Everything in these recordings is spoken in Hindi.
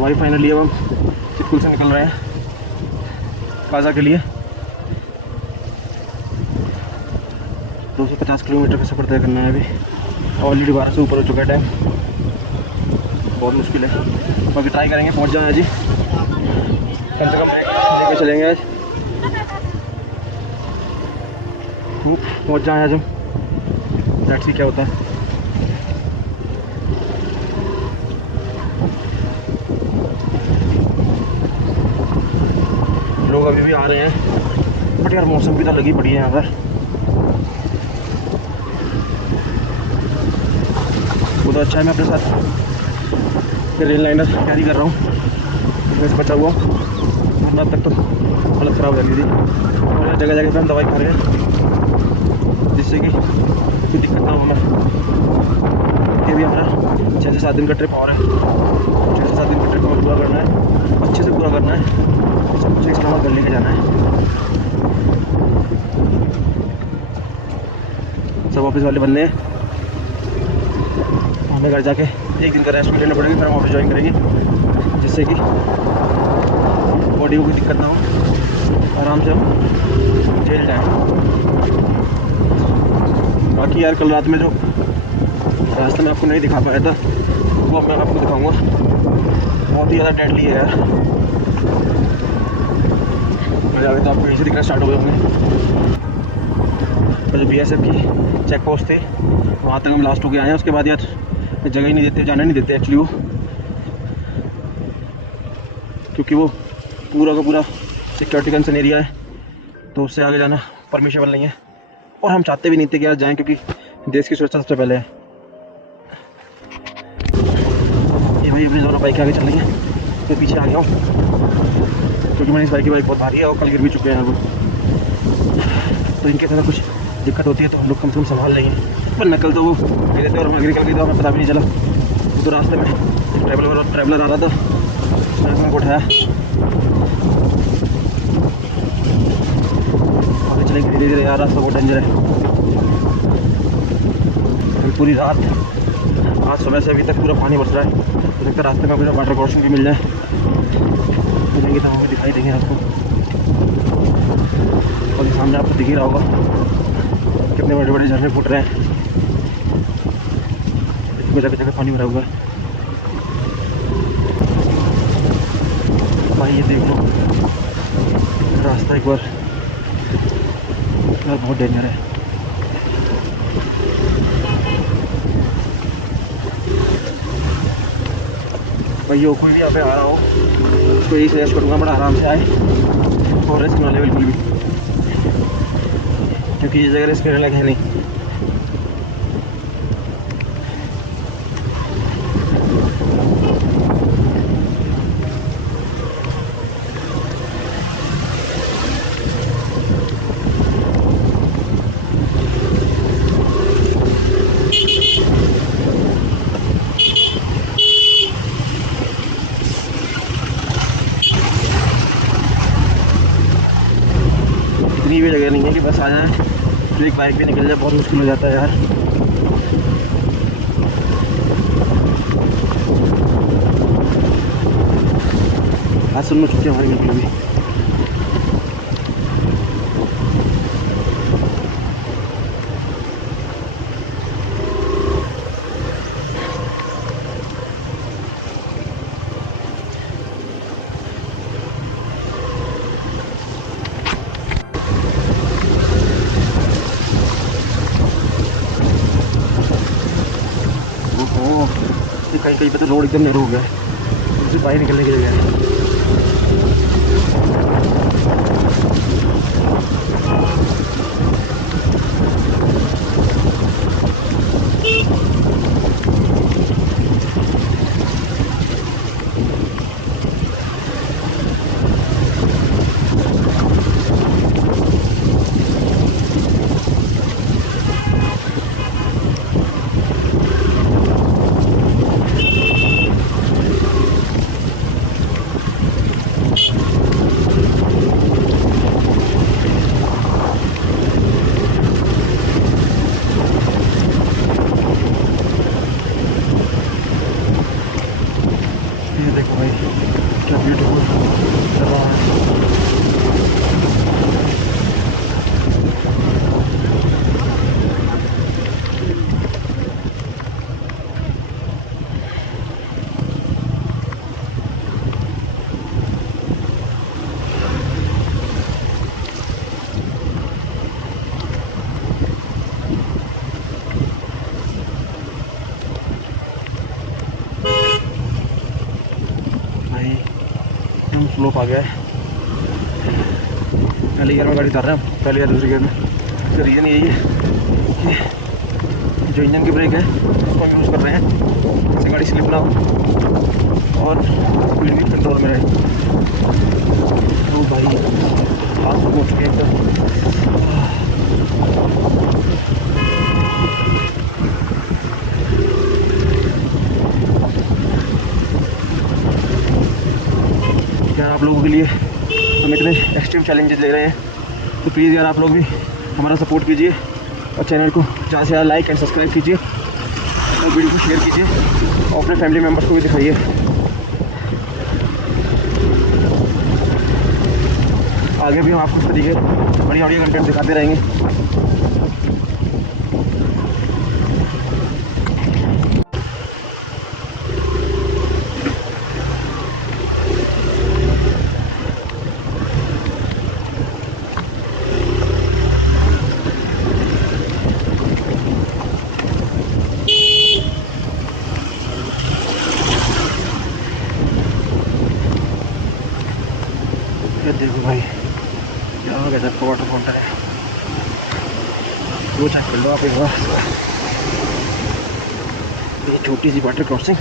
भाई फाइनली अब हम स्कूल से निकल रहे हैं काजा के लिए। 250 किलोमीटर का सफ़र तय करना है अभी। ऑलरेडी 12 से ऊपर हो चुका है टाइम, बहुत मुश्किल है। बाकी ट्राई करेंगे पहुंच जाए जी, कम से कम लेके चलेंगे आज, पहुंच जाए आज हम। लेट्स सी क्या होता है। लोग अभी भी आ रहे हैं, बट यार मौसम भी तो लगी पड़ी है यहाँ पर। वो तो अच्छा है मैं अपने साथ रेल लाइनर कैरी कर रहा हूँ, वैसे बचा हुआ, वरना अब तक तो हालत ख़राब लगी थी। और जगह जगह पे हम दवाई खा रहे हैं जिससे कि कोई दिक्कत ना हो हमें। ये भी हमारा 6 से 7 दिन का ट्रिप और है। 6 से 7 दिन का ट्रिप हमें पूरा करना है, अच्छे से पूरा करना है, सब कुछ एक साथ कर लेके जाना है। सब ऑफिस वाले बंदे हैं, हमें घर जाके एक दिन का रेस्ट लेना पड़ेगा, फिर हम ऑफिस ज्वाइन करेंगे, जिससे कि बॉडी को कोई दिक्कत ना हो, आराम से हम झेल जाएँ। बाकी यार कल रात में जो रास्ता मैं आपको नहीं दिखा पाया था, वो अब मैं आपको दिखाऊंगा। बहुत ही ज़्यादा डेडली है यार, मैं जाके तो आपको यहीं से दिखना स्टार्ट हो जाऊँगे। जो BSF की चेक पोस्ट थे वहाँ तक हम लास्ट होके आए हैं। उसके बाद यार जगह ही नहीं देते, जाने नहीं देते एक्चुअली वो, क्योंकि वो पूरा का पूरा सिक्योरिटी कंसर्न एरिया है, तो उससे आगे जाना परमिशेबल नहीं है। और हम चाहते भी नहीं थे कि आज जाएँ, क्योंकि देश की सुरक्षा सबसे पहले है। ये भाई अपनी दोनों बाइक आगे चल रही है, मैं पीछे आ गया हूँ, क्योंकि मैंने इस बाइक बहुत भारी है और कल गिर भी चुके हैं वो, तो इनके साथ कुछ दिक्कत होती है तो हम लोग कम से कम संभाल लेंगे। पर नकल तो वो गिरे थे और हम निकल गई, तो हमें पता भी नहीं चला। वो तो रास्ते में ट्रैवलर आ रहा था, मैंने उनको उठाया, आगे चलेंगे धीरे धीरे यार, रास्ता बहुत डेंजर है। अभी पूरी रात, आज सुबह से अभी तक पूरा पानी बरस रहा है, तो देखते रास्ते में मुझे वाटर क्रॉसिंग भी मिल जाए, मिलेंगे तो हमें दिखाई देंगे आपको। और ये सामने आपको दिख ही रहा होगा कितने बड़े बड़े झरने फूट रहे हैं, जगह जगह पानी भरा हुआ है। भाई ये देख लो रास्ता एक बार यार, बहुत डेंजर है। भाई यो कोई भी यहाँ पे आ रहा हो उसको यही सजेस्ट करूँगा, बड़ा आराम से आए और रिस्क ना ले बिल्कुल भी, क्योंकि ये जगह रिस्क लेने लायक है नहीं। इतनी भी जगह नहीं है कि बस आ जाए तो एक बाइक भी निकल जाए, बहुत मुश्किल हो जाता है यार। आज सुन चुके हमारी बिल्कुल भी। कहीं कहीं पे तो रोड एकदम नैरो हो गया है, मुझे बाहर निकलने के लिए गया है। बिल्कुल चल रहा है। भाई हम स्लोप आ गया है। पहले गियर में गाड़ी उतार रहे हैं, पहले या दूसरे गियर में। इसका रीज़न यही है कि जो इंजन की ब्रेक है उसको हम यूज़ कर रहे हैं, इससे गाड़ी स्लिप ना हो और स्पीड भी कंट्रोल में रहे। तो भाई हाथ हो चुके हैं एकदम। यार आप लोगों के लिए हम इतने एक्सट्रीम चैलेंजेस ले रहे हैं, तो प्लीज़ यार आप लोग भी हमारा सपोर्ट कीजिए और चैनल को ज़्यादा से ज़्यादा लाइक एंड सब्सक्राइब कीजिए और वीडियो को शेयर कीजिए और अपने फैमिली मेम्बर्स को भी दिखाइए। आगे भी हम आपको इस तरीके बढ़िया बढ़िया कंटेंट दिखाते रहेंगे। देखो भाई क्या हो गया, आपका वाटर फाउंटेन है, वो चेक कर लो आप एक बार। ये छोटी सी वाटर क्रॉसिंग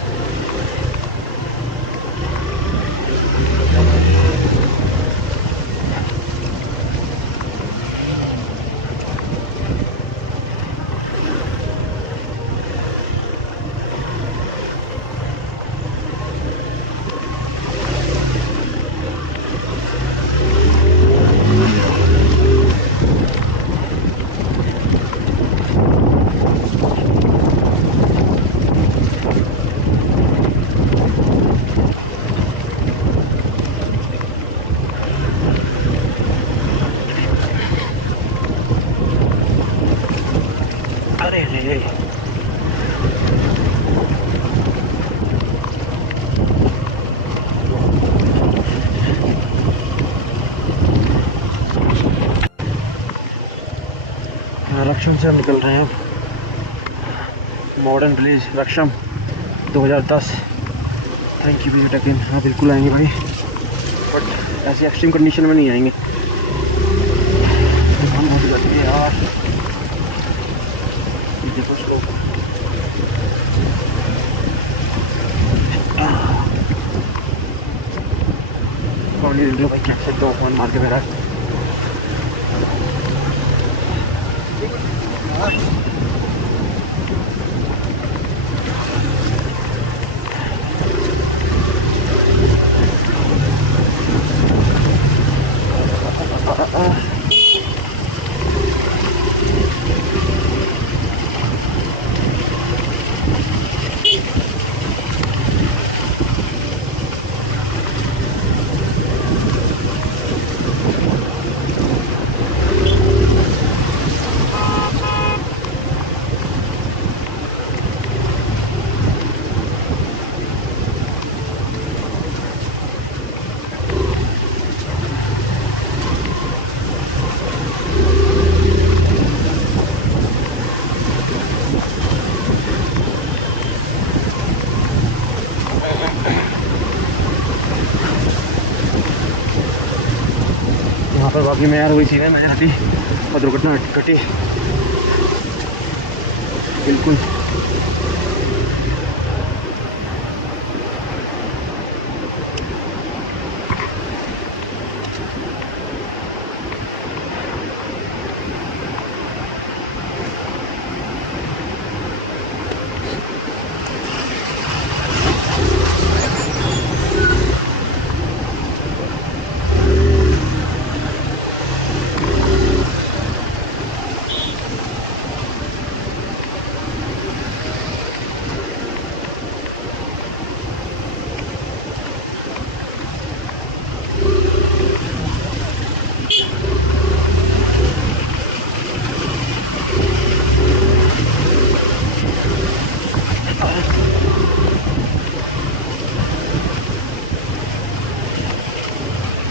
रक्षम से हम निकल रहे हैं अब। Modern village Raksham 2010। Thank you visit again. हाँ बिल्कुल आएंगे भाई, बट ऐसी एक्सट्रीम कंडीशन में नहीं आएंगे। हम हो जाती है यार, देखो स्लो कौन ही भाई, क्या सकते हो फोन मार के मेरा। यहाँ पर बाकी में यार वही चीज़ है, मैंने हटी और दुर्घटना घटी बिल्कुल।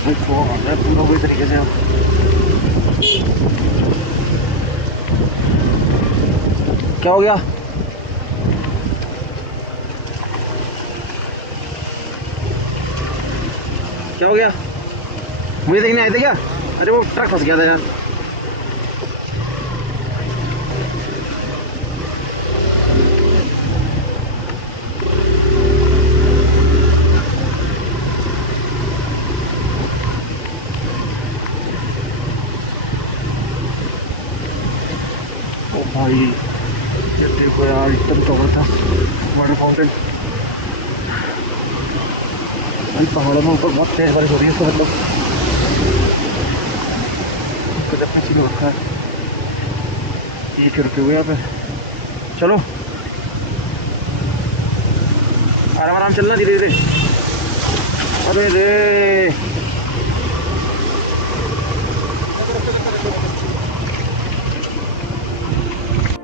पूरा पूरी तरीके से अब क्या हो गया? क्या हो गया? मुझे देखने आए थे क्या? अरे वो ट्रक फंस गया था यार। ओ भाई ये देखो यार, एकदम जबरदस्त वाटर फाउंटेन। भाई पहाड़ों में ऊपर बहुत तेज बारिश हो रही है, इसका मतलब गजब का सीन रखा है। ये क्यों रुके हुए यहाँ पे? चलो आराम आराम चलना, धीरे धीरे। अरे रे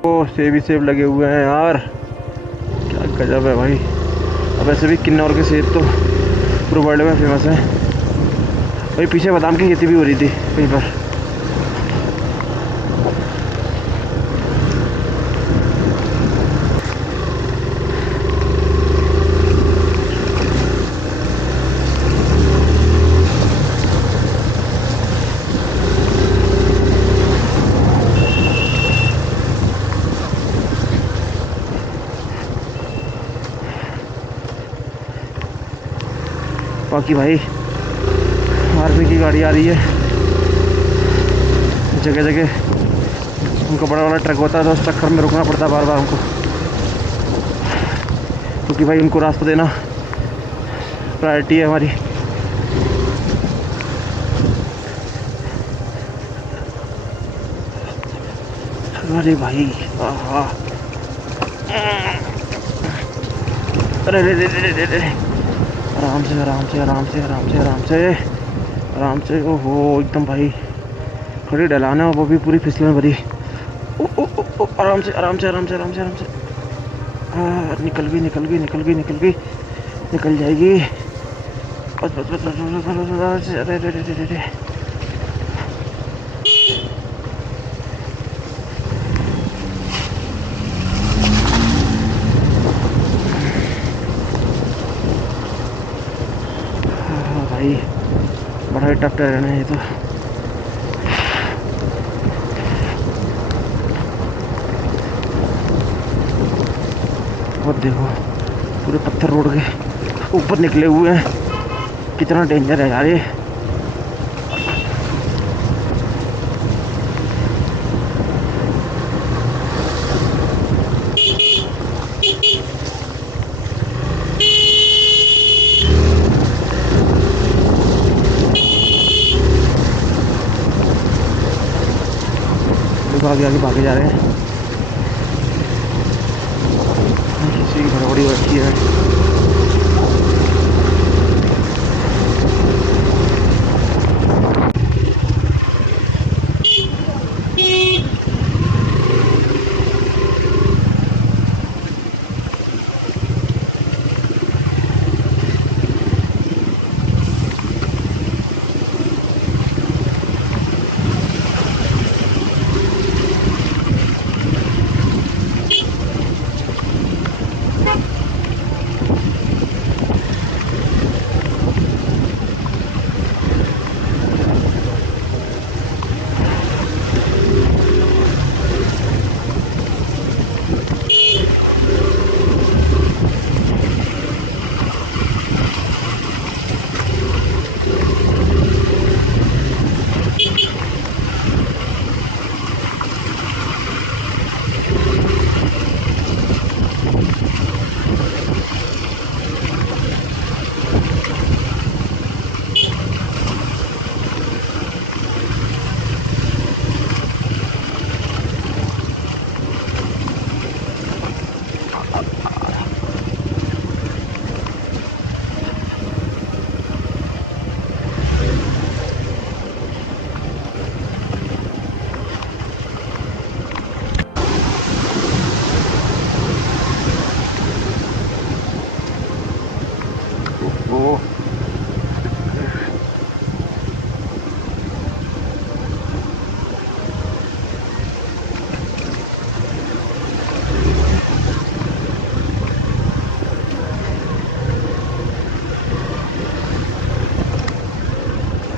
ओ सेब ही सेब लगे हुए हैं यार, क्या गजब है भाई। अब ऐसे भी किन्नौर के सेब तो पूरे वर्ल्ड में फेमस है भाई। पीछे बादाम की खेती भी हो रही थी कहीं पर। बाकी भाई आर्मी की गाड़ी आ रही है, जगह जगह उनका बड़ा बड़ा ट्रक होता है, तो उस चक्कर में रुकना पड़ता है बार बार हमको, क्योंकि भाई उनको रास्ता देना प्रायोरिटी है हमारी। अरे भाई अरे रे रे रे रे रे, आराम से आराम से आराम से आराम से आराम से आराम से। ओहो एकदम भाई खड़ी ढलान है, वो भी पूरी फिसलन भरी। ओ ओ ओ ओ आराम से आराम से आराम से आराम से आराम से। निकल गई निकल गई निकल गई निकल गई, निकल जाएगी। बस बस बस बस बस बस बस। अरे रे रे रे रे। भाई बड़ा ही टफ ट्रेन है ये तो। और देखो पूरे पत्थर रोड के ऊपर निकले हुए हैं, कितना डेंजर है यार ये। आगे आगे भागे जा रहे हैं, किसी की गड़बड़ी हो रखी है।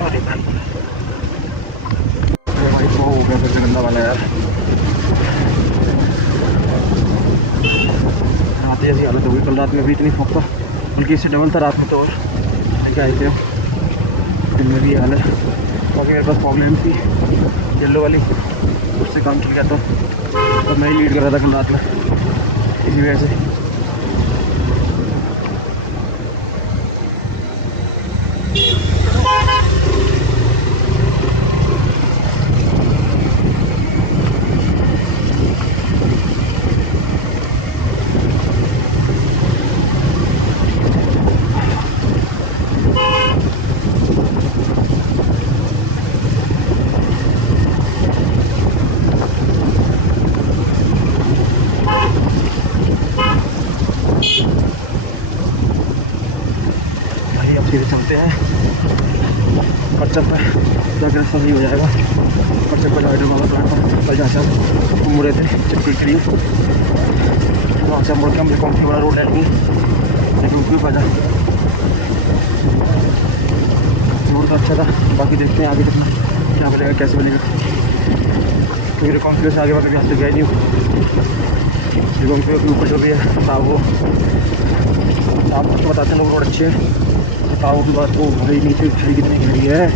अरे भाई वो हो गया फिर से गंदा वाला यार। रात ही ऐसी हालत हो गई, कल रात में भी इतनी फौका, बल्कि इससे डबल था रात में तो। और क्या आए थे दिन में भी हाल है। बाकी मेरे पास प्रॉब्लम थी येलो वाली, उससे काम चल गया तो मैं ही लीड कर रहा था कल रात में इसी वजह से। सीधे चलते हैं पच्चर पर, जाकर सही हो जाएगा। पच्चर पर जाकर वाला प्लाट पर कल जहाँ से हम मुड़े थे चिपकल के लिए, वहाँ से मुड़ के हमने कौन सी बड़ा रोड ले ली, लेकिन उसकी वजह रोड तो अच्छा था। बाकी देखते हैं आगे कितना क्या बनेगा कैसे बनेगा, क्योंकि रिकॉन्फ्लू से आगे वाले रास्ते गए नहीं हूँ। रिकॉन्फ्लू के ऊपर जो भी है साहब वो साहब तो बताते हैं लोग रोड अच्छी है, बताओ की बात। वो भाई नीचे छड़ी कितनी गिर रही है,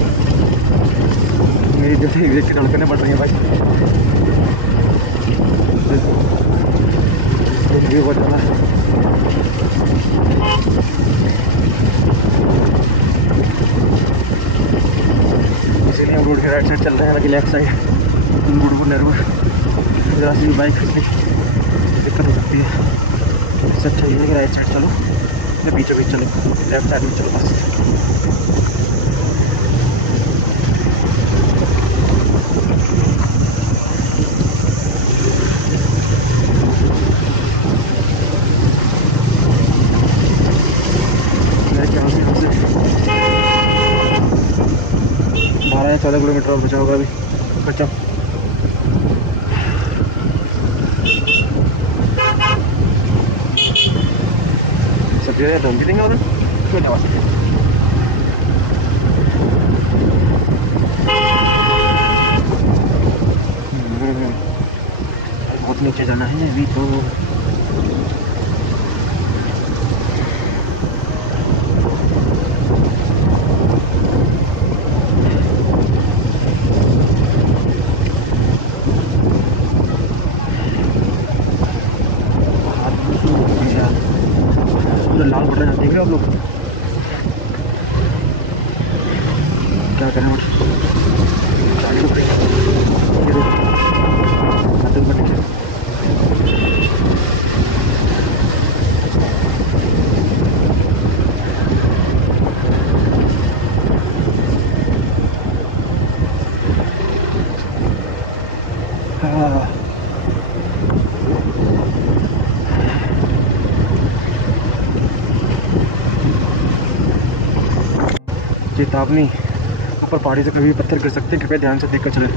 मेरी जैसे देख के धड़कने पड़ रही है भाई। ये बहुत ज़्यादा इसीलिए हम रोड के राइट साइड चल रहे हैं, बाकी लेफ्ट साइड रोड को नरवा जरा सी बाइक खींचने दिक्कत हो सकती है। इससे अच्छा ये है कि राइट साइड चलो या बीचों बीच चलो, लेफ्ट साइड में चलो बस। मेरे ख्याल से यहाँ से 12 या 14 किलोमीटर और बचा होगा अभी बच्चा। सब्जी ढूंढ देंगे उधर क्यों नहीं सकते। बहुत नीचे जाना है अभी तो। लाल बटन देख रहे हो आप लोग, क्या करें गाड़ी को चेतावनी, ऊपर पहाड़ी से कभी भी पत्थर गिर सकते हैं, कृपया ध्यान से देखकर चलें।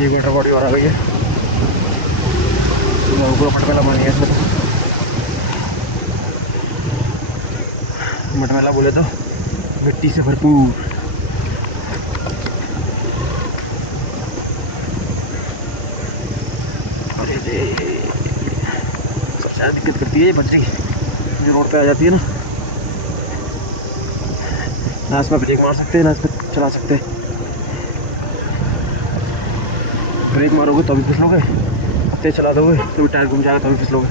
ये वाटर बॉडी और आ गई है, ऊपर मटमैला बन गया इसमें। तो मटमैला बोले तो मिट्टी से भरपूर। सबसे ज़्यादा दिक्कत करती है ये बजरी जो रोड पे आ जाती है ना इसमें ब्रेक मार सकते हैं ना इसमें चला सकते हैं। ब्रेक मारोगे तो भी फिसलोगे, तेज चला दोगे तो भी टायर घूम जाएगा तो भी फिसलोगे।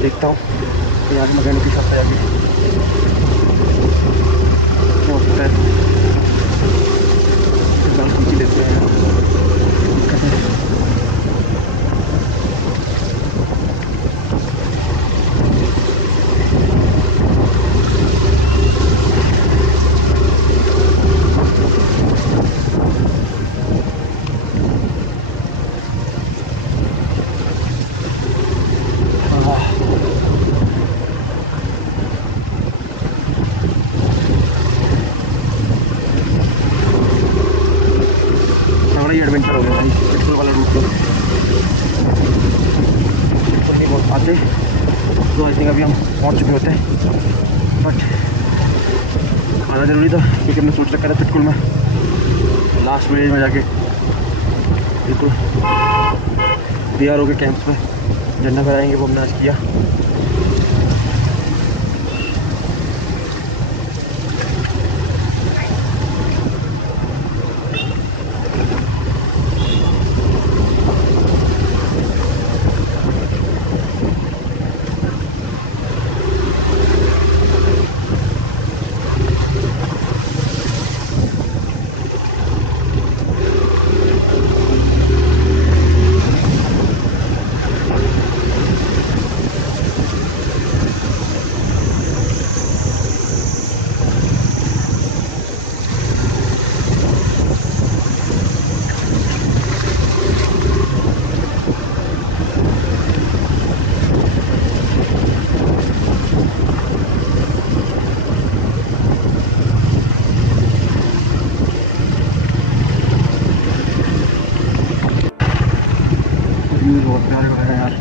देखता हूँ तो यहाँ के मैकेनिक की शॉप पे जाके क्या होता है, फिलहाल खींची लेते हैं। दिक्कत है। बड़ा ही एडवेंचर हो गया भाई पेट्रोल वाला रूट तो नहीं बहुत पाते, तो आई थिंक अभी हम पहुंच चुके होते हैं, बट आना जरूरी था क्योंकि हमने सोच रखा था पेट्रोल में लास्ट विलेज में जाके बिल्कुल BRO के कैंप्स में झंडा फहराएंगे, वो हमने आज किया। बहुत प्यारे हो रहे हैं यार,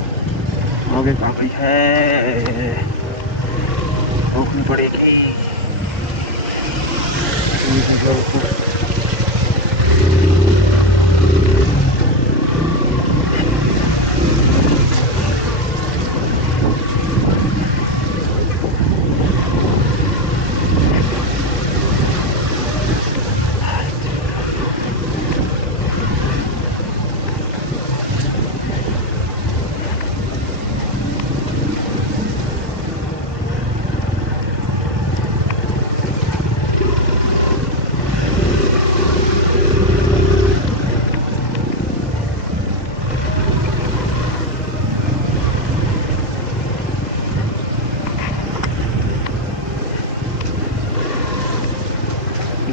आगे कहाँ गई है, रोकनी पड़ेगी।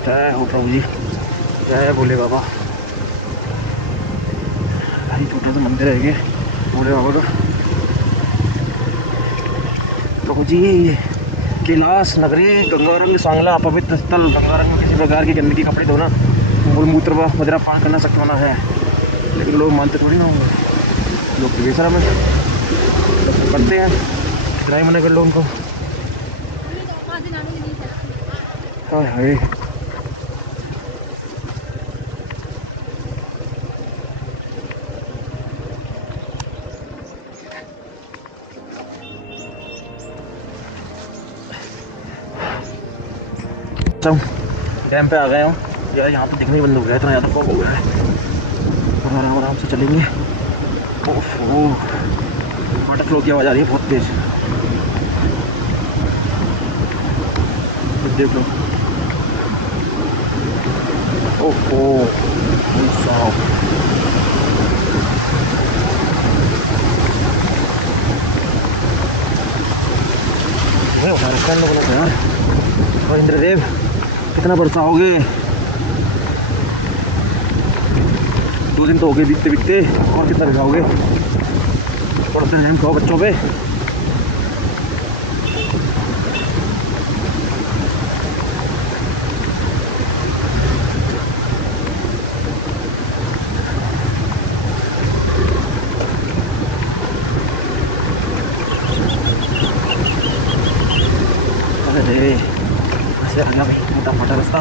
जय हो प्रभु जी, जय भोले बाबा। भाई छोटा सा मंदिर है ये भोले बाबा का। प्रभु जी, कैलाश नगरी गंगारंग सांगला पवित्र स्थल। गंगारंग में किसी प्रकार की गंदगी कपड़े धोना, मूलमूत्र व मदिरा पान करना सख्त मना है, लेकिन लोग मानते थोड़ी ना होंगे। लोग बेसरा में करते हैं, कितना ही मना कर लो उनको। हाय हाय, डैम पे आ गए हूँ यार, यहाँ पे दिखने बंद हो गया, इतना ज़्यादा फॉग हो गया है। और आराम आराम से चलेंगे। ओहो, वाटर फ्लो की आवाज़ आ रही है बहुत तेज, देख लो। ओहो यार, और इंद्रदेव कितना बरसाओगे? 2 दिन तो हो गए बीतते बीतते, और कितना भिगाओगे? थोड़ा सा रहम खाओ बच्चों पे। अरे ऐसे आ गया भाई मोटा मोटा रास्ता।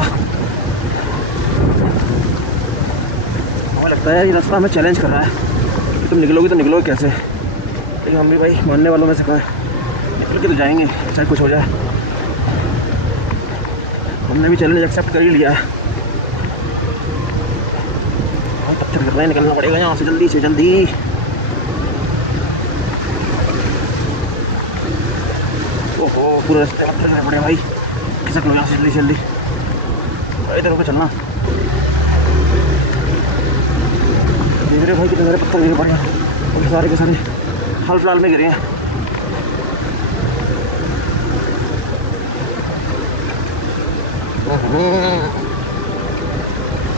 मुझे लगता है ये रास्ता हमें चैलेंज कर रहा है कि तुम निकलोगे तो निकलोगे कैसे, लेकिन हम भी भाई मानने वालों में से कहा निकल के तो जाएंगे चाहे कुछ हो जाए। हमने भी चैलेंज एक्सेप्ट कर ही लिया है। पत्थर कर रहे हैं, निकलना पड़ेगा यहाँ से जल्दी से जल्दी। पूरे रास्ते पत्थर गिरने पड़े भाई, खिसक लो यहाँ से जल्दी जल्दी भाई, इधर होकर चलना। देख रहे भाई कितने सारे पत्थर गिरे पड़े हैं, सारे के सारे हाल फिलहाल में गिरे हैं।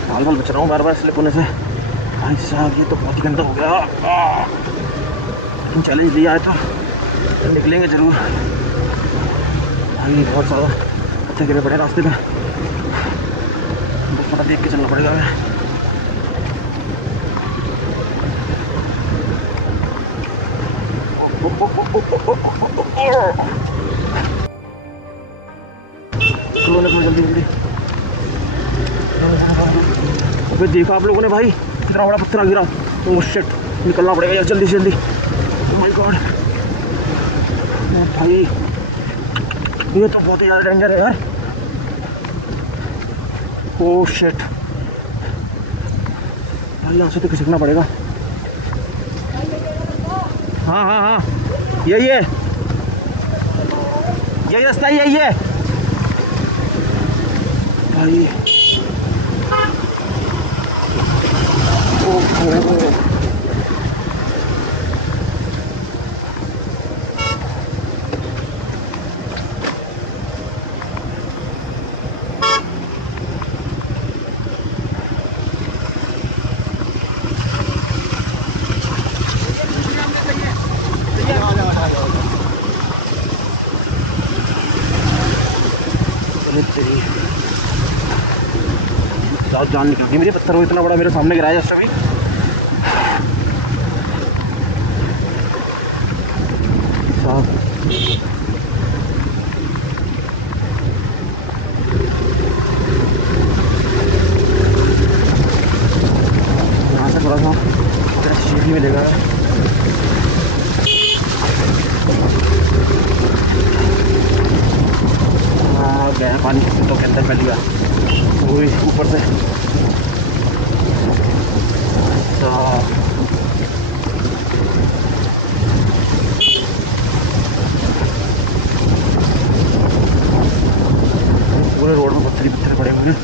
हाल हाल बच रहा हूँ बार बार स्लिप होने से। भाई साहब ये तो बहुत ही गंदा हो गया, लेकिन चैलेंज दिया है तो निकलेंगे जरूर। भाई बहुत ज़्यादा पत्थर गिरे पड़े रास्ते में, बहुत देख के चलना पड़ेगा हमें। जल्दी जल्दी। अबे देखा आप लोगों ने भाई कितना बड़ा पत्थर गिरा। ओह शिट, निकलना पड़ेगा यार जल्दी से जल्दी। ओह माय गॉड भाई, ये तो बहुत ही ज़्यादा डेंजर है यार। ओह शिट भाई, यहाँ से तो खिसकना पड़ेगा। हाँ हाँ हाँ, यही है, यही रास्ता ही यही है भाई। ओह जान निकल गई मेरी, पत्थर वो इतना बड़ा मेरे सामने गिराया जस्ट अभी। यहाँ से थोड़ा सा सीढ़ी मिलेगा। हाँ गया पानी तो के अंदर फैल गया वो ऊपर से। पूरे रोड में पत्थर ही पत्थर पड़े हुए हैं।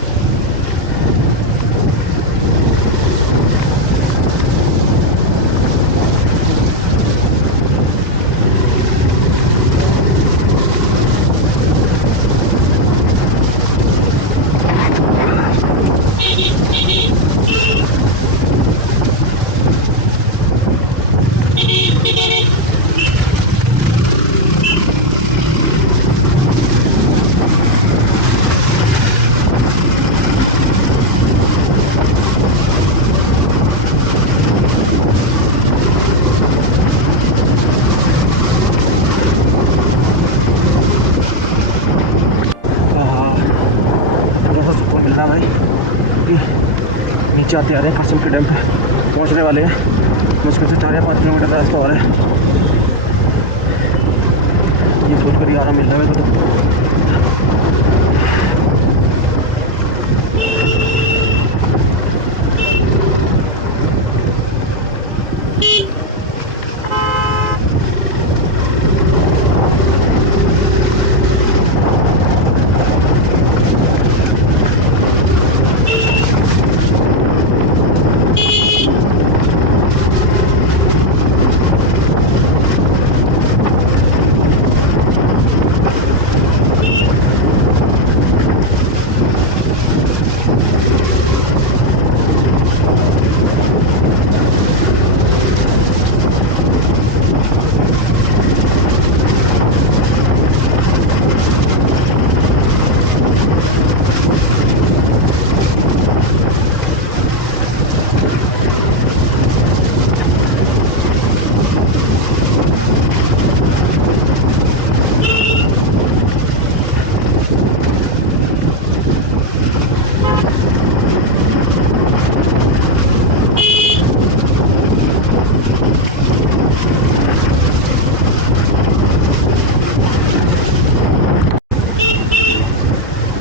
नीचे आते आ रहे हैं, कासिम के डैम पे पहुंचने वाले हैं। मुश्किल से 4 या 5 किलोमीटर का रास्ता हो रहा है। ये सोच कर ही आराम मिल रहा है मेरे को।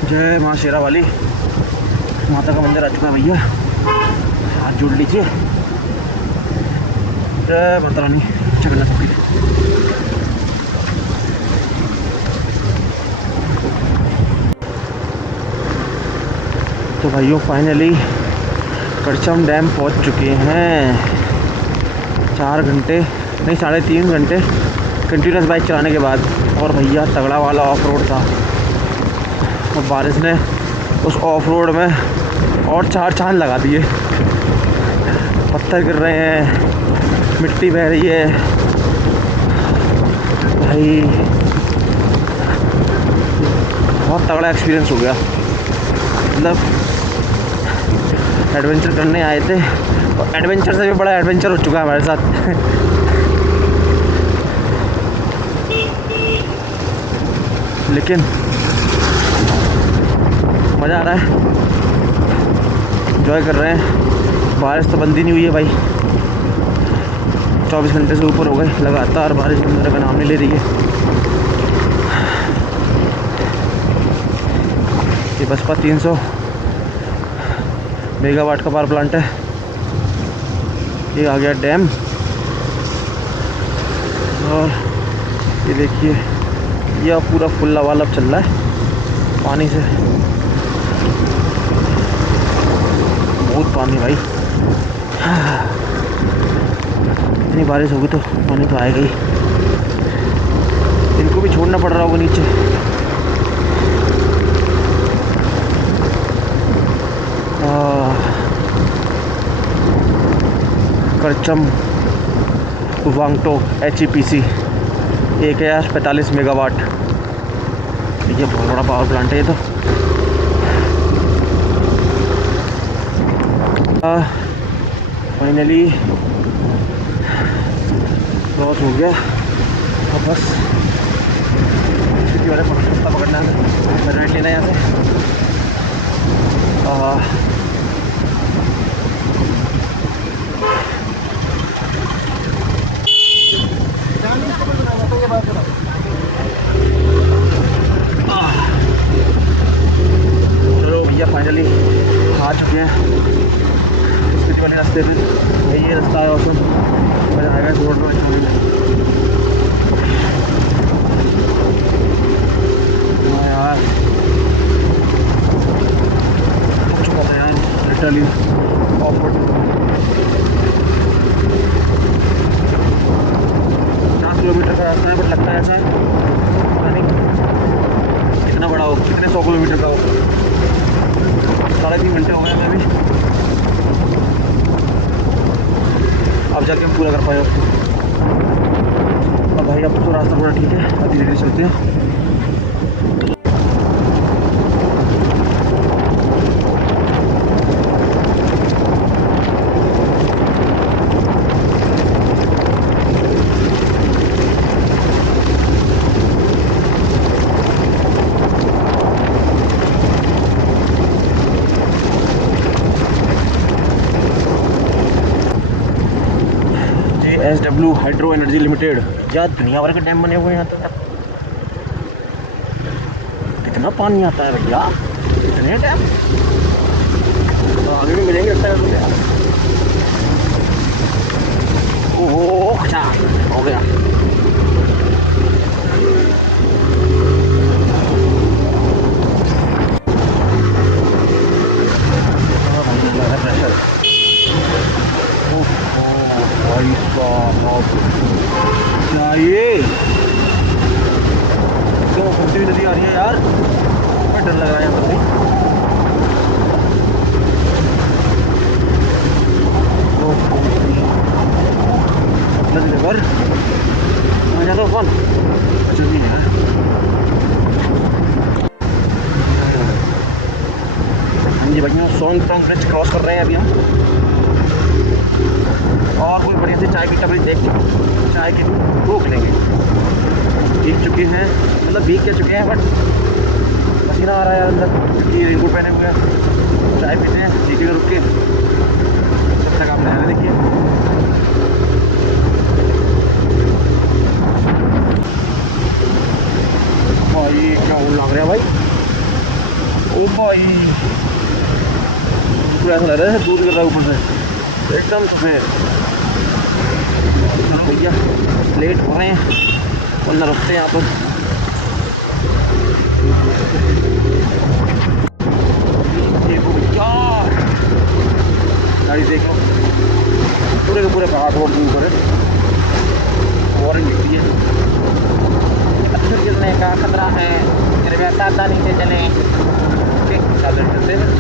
जय माँ शेरा वाली माता का मंदिर आ चुका है भैया, हाथ जोड़ लीजिए। जय माता रानी जगन्नाथ की। भाइयों फाइनली करचम डैम पहुंच चुके हैं। 4 घंटे नहीं 3.5 घंटे कंटिन्यूस बाइक चलाने के बाद। और भैया तगड़ा वाला ऑफ रोड था और बारिश ने उस ऑफ रोड में और 4 चांद लगा दिए। पत्थर गिर रहे हैं, मिट्टी बह रही है भाई, बहुत तगड़ा एक्सपीरियंस हो गया। मतलब एडवेंचर करने आए थे और एडवेंचर से भी बड़ा एडवेंचर हो चुका है हमारे साथ। लेकिन मज़ा आ रहा है, एंजॉय कर रहे हैं। बारिश तो बंद ही नहीं हुई है भाई, 24 घंटे से ऊपर हो गए लगातार बारिश बंद का नाम नहीं ले रही है। ये बसपा 300 मेगावाट का पावर प्लांट है। ये आ गया डैम और ये देखिए यह पूरा फुल लबालब चल रहा है पानी से, बहुत पानी भाई। इतनी बारिश होगी तो पानी तो आएगा ही। इनको भी छोड़ना पड़ रहा होगा नीचे। Karcham Wangtoo HEPC 1045 megawatt. ये बहुत बड़ा पावर प्लांट है ये तो। फाइनली क्रॉस हो गया और बस वाले रास्ता पकड़ना है, रेट लेना है यहाँ से। चलो भैया फाइनली आ चुके हैं स्पीति वाले रास्ते पे। ये रास्ता है और मज़ा आएगा रोड में चलने में। हाँ यार थक चुका था यार लिटरली ऑफ रोड। 50 किलोमीटर का रास्ता है बट लगता है ऐसा पता नहीं कितना बड़ा हो, कितने 100 किलोमीटर का हो। 3.5 घंटे हो गए हमें भी, अब जाके हम पूरा कर पाए उसको। अब भाई अब तो रास्ता पूरा ठीक है, अब धीरे धीरे चलते हैं। SW hydro energy limited. यार दुनिया भर के डैम बने हुए हैं यहाँ तो यार। कितना पानी आता है भैया, कितने डैम तो आगे भी मिलेंगे लगता है यार। ओह अच्छा हो गया। क्या ये क्यों घूमती हुई नदी आ रही है यार, बड़ा डर लग रहा है यहाँ पर। नदी पर मैं जाता हूँ कौन अच्छा नहीं है। हाँ जी भैया सोंगटोंग ब्रिज क्रॉस कर रहे हैं अभी हम। और कोई बढ़िया सी चाय की टपरी देख चाय की रोक लेंगे। भीग चुके हैं, मतलब भीग के चुके हैं बट पसीना आ रहा है यार अंदर क्योंकि रेनकोट पहने हुए हैं। चाय पीते हैं सिटी में रुक के, तब तक आप नया देखिए। भाई क्या लग रहा है भाई, ओ भाई पूरा ऐसा लग रहा है दूध गिर रहा है ऊपर से एकदम सफेद। चलो भैया लेट हो रहे हैं वरना रुकते हैं यहाँ पर। देखो भैया, गाड़ी देख लो, पूरे के पूरे पहाड़ रोड के ऊपर है, वार्निंग दिखती है। पत्थर गिरने का खतरा है, कृपया सावधानी से चलें। ठीक साधन चलते हैं।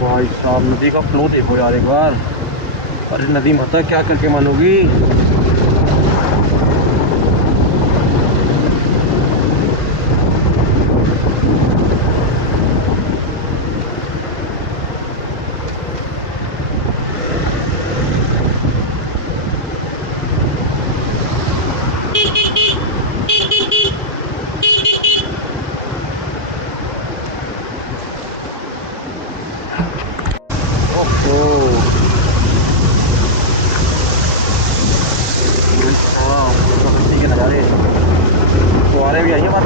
भाई साहब नदी का फ्लो देखो यार एक बार। अरे नदी माता क्या करके मानोगी। फुहारे भी आइए बात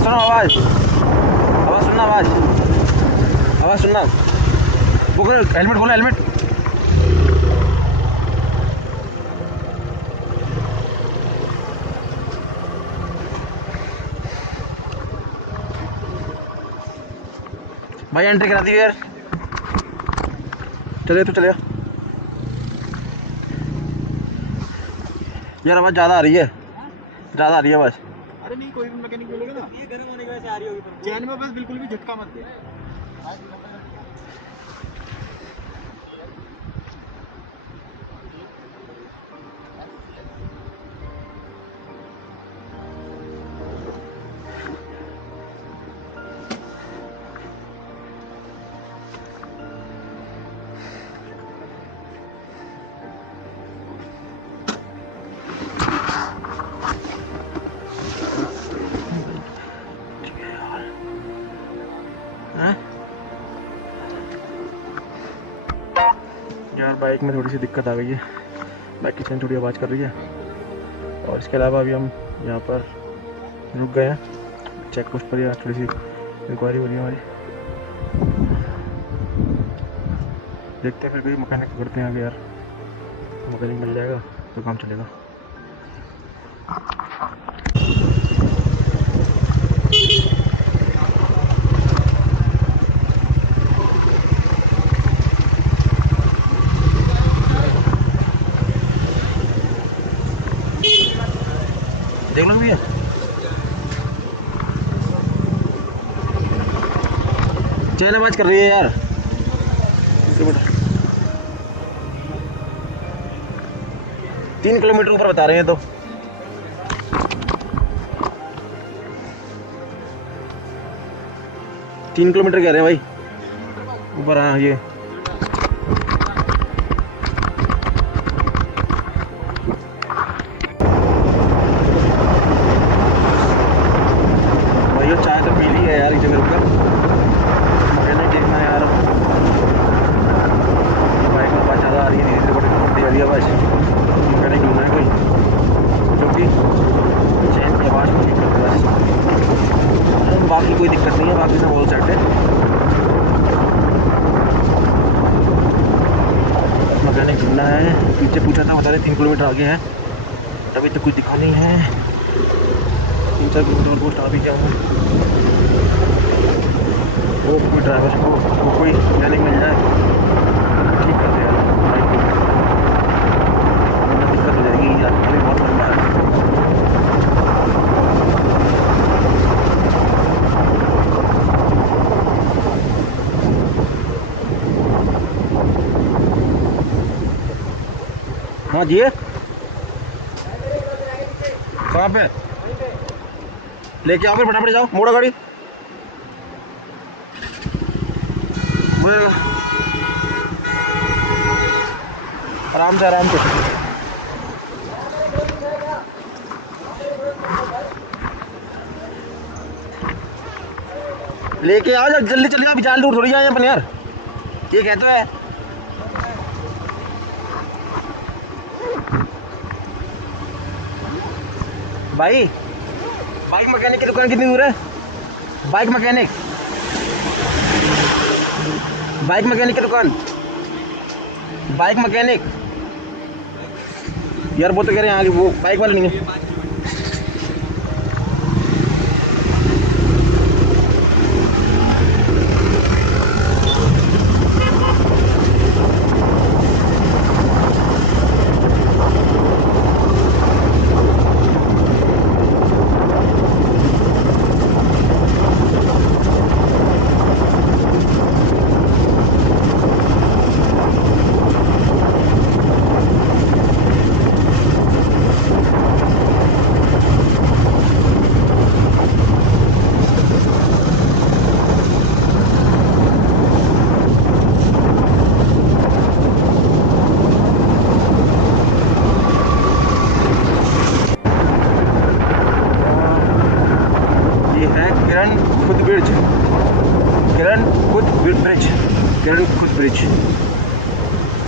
आवाज़ सुनो, आवाज़ सुनना, आवाज़ सुनना। वो हेलमेट खोलो, हेलमेट। भाई एंट्री करा दी यार, चले तो चले यार। आवाज़ ज़्यादा आ रही है, आवाज़। अरे नहीं, कोई भी मैकेनिक बोलेगा ना, ये गर्म होने की वजह से आ रही होगी। चैन में बस बिल्कुल भी झटका मत दे। यार बाइक में थोड़ी सी दिक्कत आ गई है, बाइक की चैन थोड़ी आवाज़ कर रही है। और इसके अलावा अभी हम यहाँ पर रुक गए हैं चेक पोस्ट पर, यार थोड़ी सी इंक्वायरी हो रही है हमारी। देखते हैं, फिर भी मैकेनिक करते हैं आगे यार, मैकेनिक मिल जाएगा तो काम चलेगा। देख लो भैया, चैन आवाज़ कर रही है यार। 3 किलोमीटर ऊपर बता रहे हैं तो। तीन किलोमीटर कह रहे हैं भाई ऊपर। हाँ ये भाई चाय तो पी ली है यार, एक जगह रुका मैकेनिक देखना है यार। बाइक में आवाज़ ज़्यादा आ रही है, धीरे धीरे बढ़ती आ रही है आवाज़। मैकेनिक ढूंढना है कोई जो कि चैन की आवाज़ को ठीक कर दे बस। बाकी कोई दिक्कत नहीं है, बाकी सब ऑल सेट है। मैकेनिक ढूंढना है, पीछे पूछा था बता रहे 3 किलोमीटर आगे है, अभी तक कुछ दिखा नहीं है। 3-4 किलोमीटर और पोस्ट आ भी गया हूँ। वो कोई ड्राइवर को कोई मैकेनिक मिल जाए ठीक कर दे यार, बाइक वरना दिक्कत हो जाएगी यार, अभी बहुत लंबा है। हाँ जी, कहाँ पे लेके आओ, फिर फटाफट जाओ, मोड़ो गाड़ी। आराम से आराम से लेके आओ, जल्दी चले जाओ, विचार दूर थोड़ी जाए अपन यार, ये कहते हैं। भाई बाइक मैकेनिक की दुकान कितनी दूर है? बाइक मैकेनिक की दुकान, बाइक मैकेनिक यार, वो तो कह रहे हैं आगे, वो बाइक वाले नहीं है।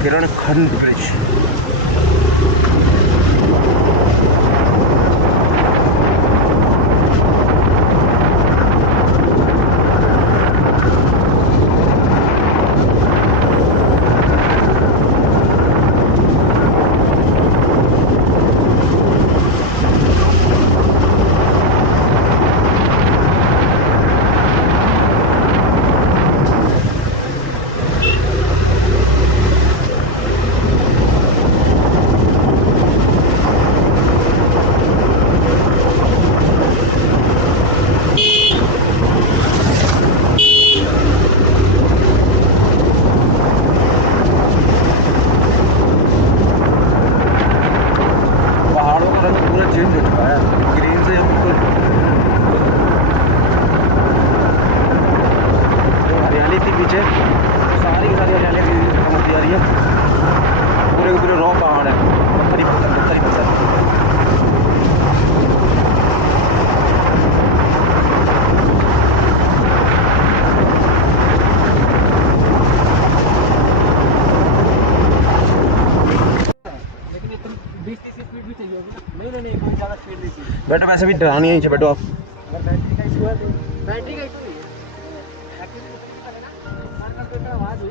किरणखंड ब्रिज। बैठो, वैसे भी डरानी है, नीचे बैठो आप। बैटरी का इशू है, बैटरी का इशू है एक्चुअली। आवाज हुई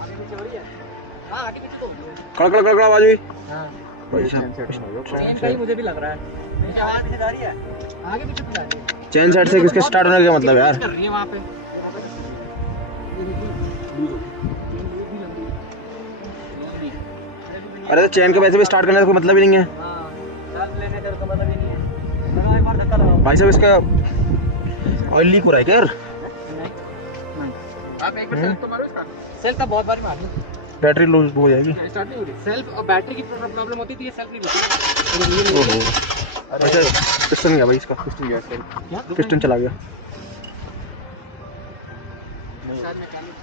आगे पीछे हो रही है। हाँ आगे पीछे तो हो रही है। कड़कड़ आवाज हुई। हाँ भाई साहब चेन का ही मुझे भी लग रहा है, आवाज पीछे जा रही है, आगे पीछे जा रही है। चेन साइड से किसके स्टार्ट होने का मतलब यार। कर रही है वहाँ पे। अरे तो चेन के वैसे भी स्टार्ट करने का कोई मतलब ही नहीं है हाँ सेल्फ लेने का तो मतलब ही नहीं है। चलो एक बार धक्का लगाओ भाई साहब। इसका ऑयल लीक हो रहा है क्या यार? आप एक बार सेल्फ तो मारो इसका। सेल्फ तो बहुत बार मारी, बैटरी लूज हो जाएगी। स्टार्ट नहीं हो रही। सेल्फ और बैटरी की प्रॉब्लम होती थी, ये सेल्फ नहीं होती। ओहो, अच्छा पिस्टन गया भाई इसका। पिस्टन गया, क्या पिस्टन चला गया। शायद मैकेनिक।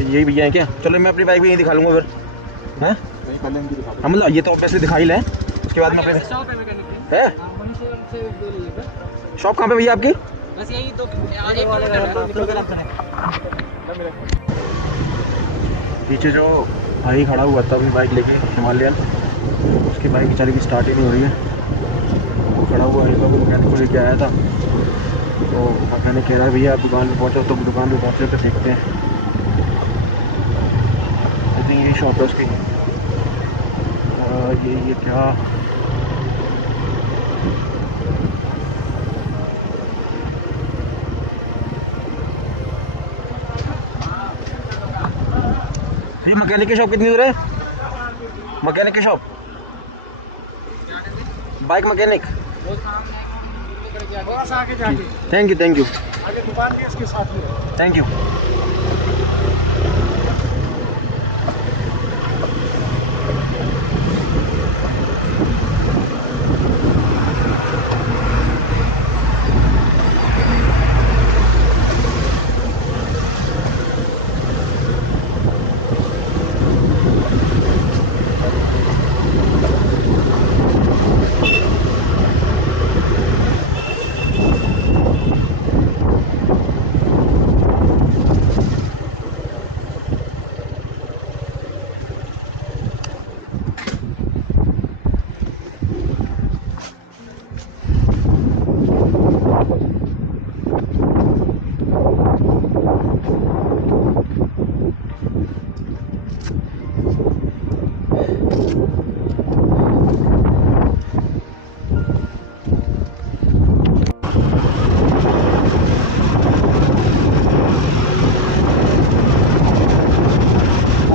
यही भैया है क्या? चलो मैं अपनी बाइक भी यहीं दिखा लूंगा फिर, हैं? हम मतलब ये तो ऑब्वियसली दिखा ही लें, उसके बाद में अपने शॉप है मैकेनिक की। है। हाँ, वहीं से दे लीजिएगा। शॉप कहाँ पे भैया आपकी? बस यही दो आगे किलोमीटर। पीछे जो भाई खड़ा हुआ था अपनी बाइक लेके, हिमालयन, उसकी बाइक बेचारी की स्टार्ट ही नहीं हो रही है। वो खड़ा हुआ है, तो मैकेनिक को लेके आया था, तो मैकेनिक कह रहा है भैया आप दुकान पे पहुँचो, तो दुकान पे पहुँचे तो देखते हैं। आई थिंक यही शॉप है उसकी। ये क्या ये मैकेनिक की शॉप कितनी दूर है? मैकेनिक की शॉप, बाइक मैकेनिक। थोड़ा सा आगे जाके थैंक यू आगे दुकान भी इसके साथ ही है। Thank you.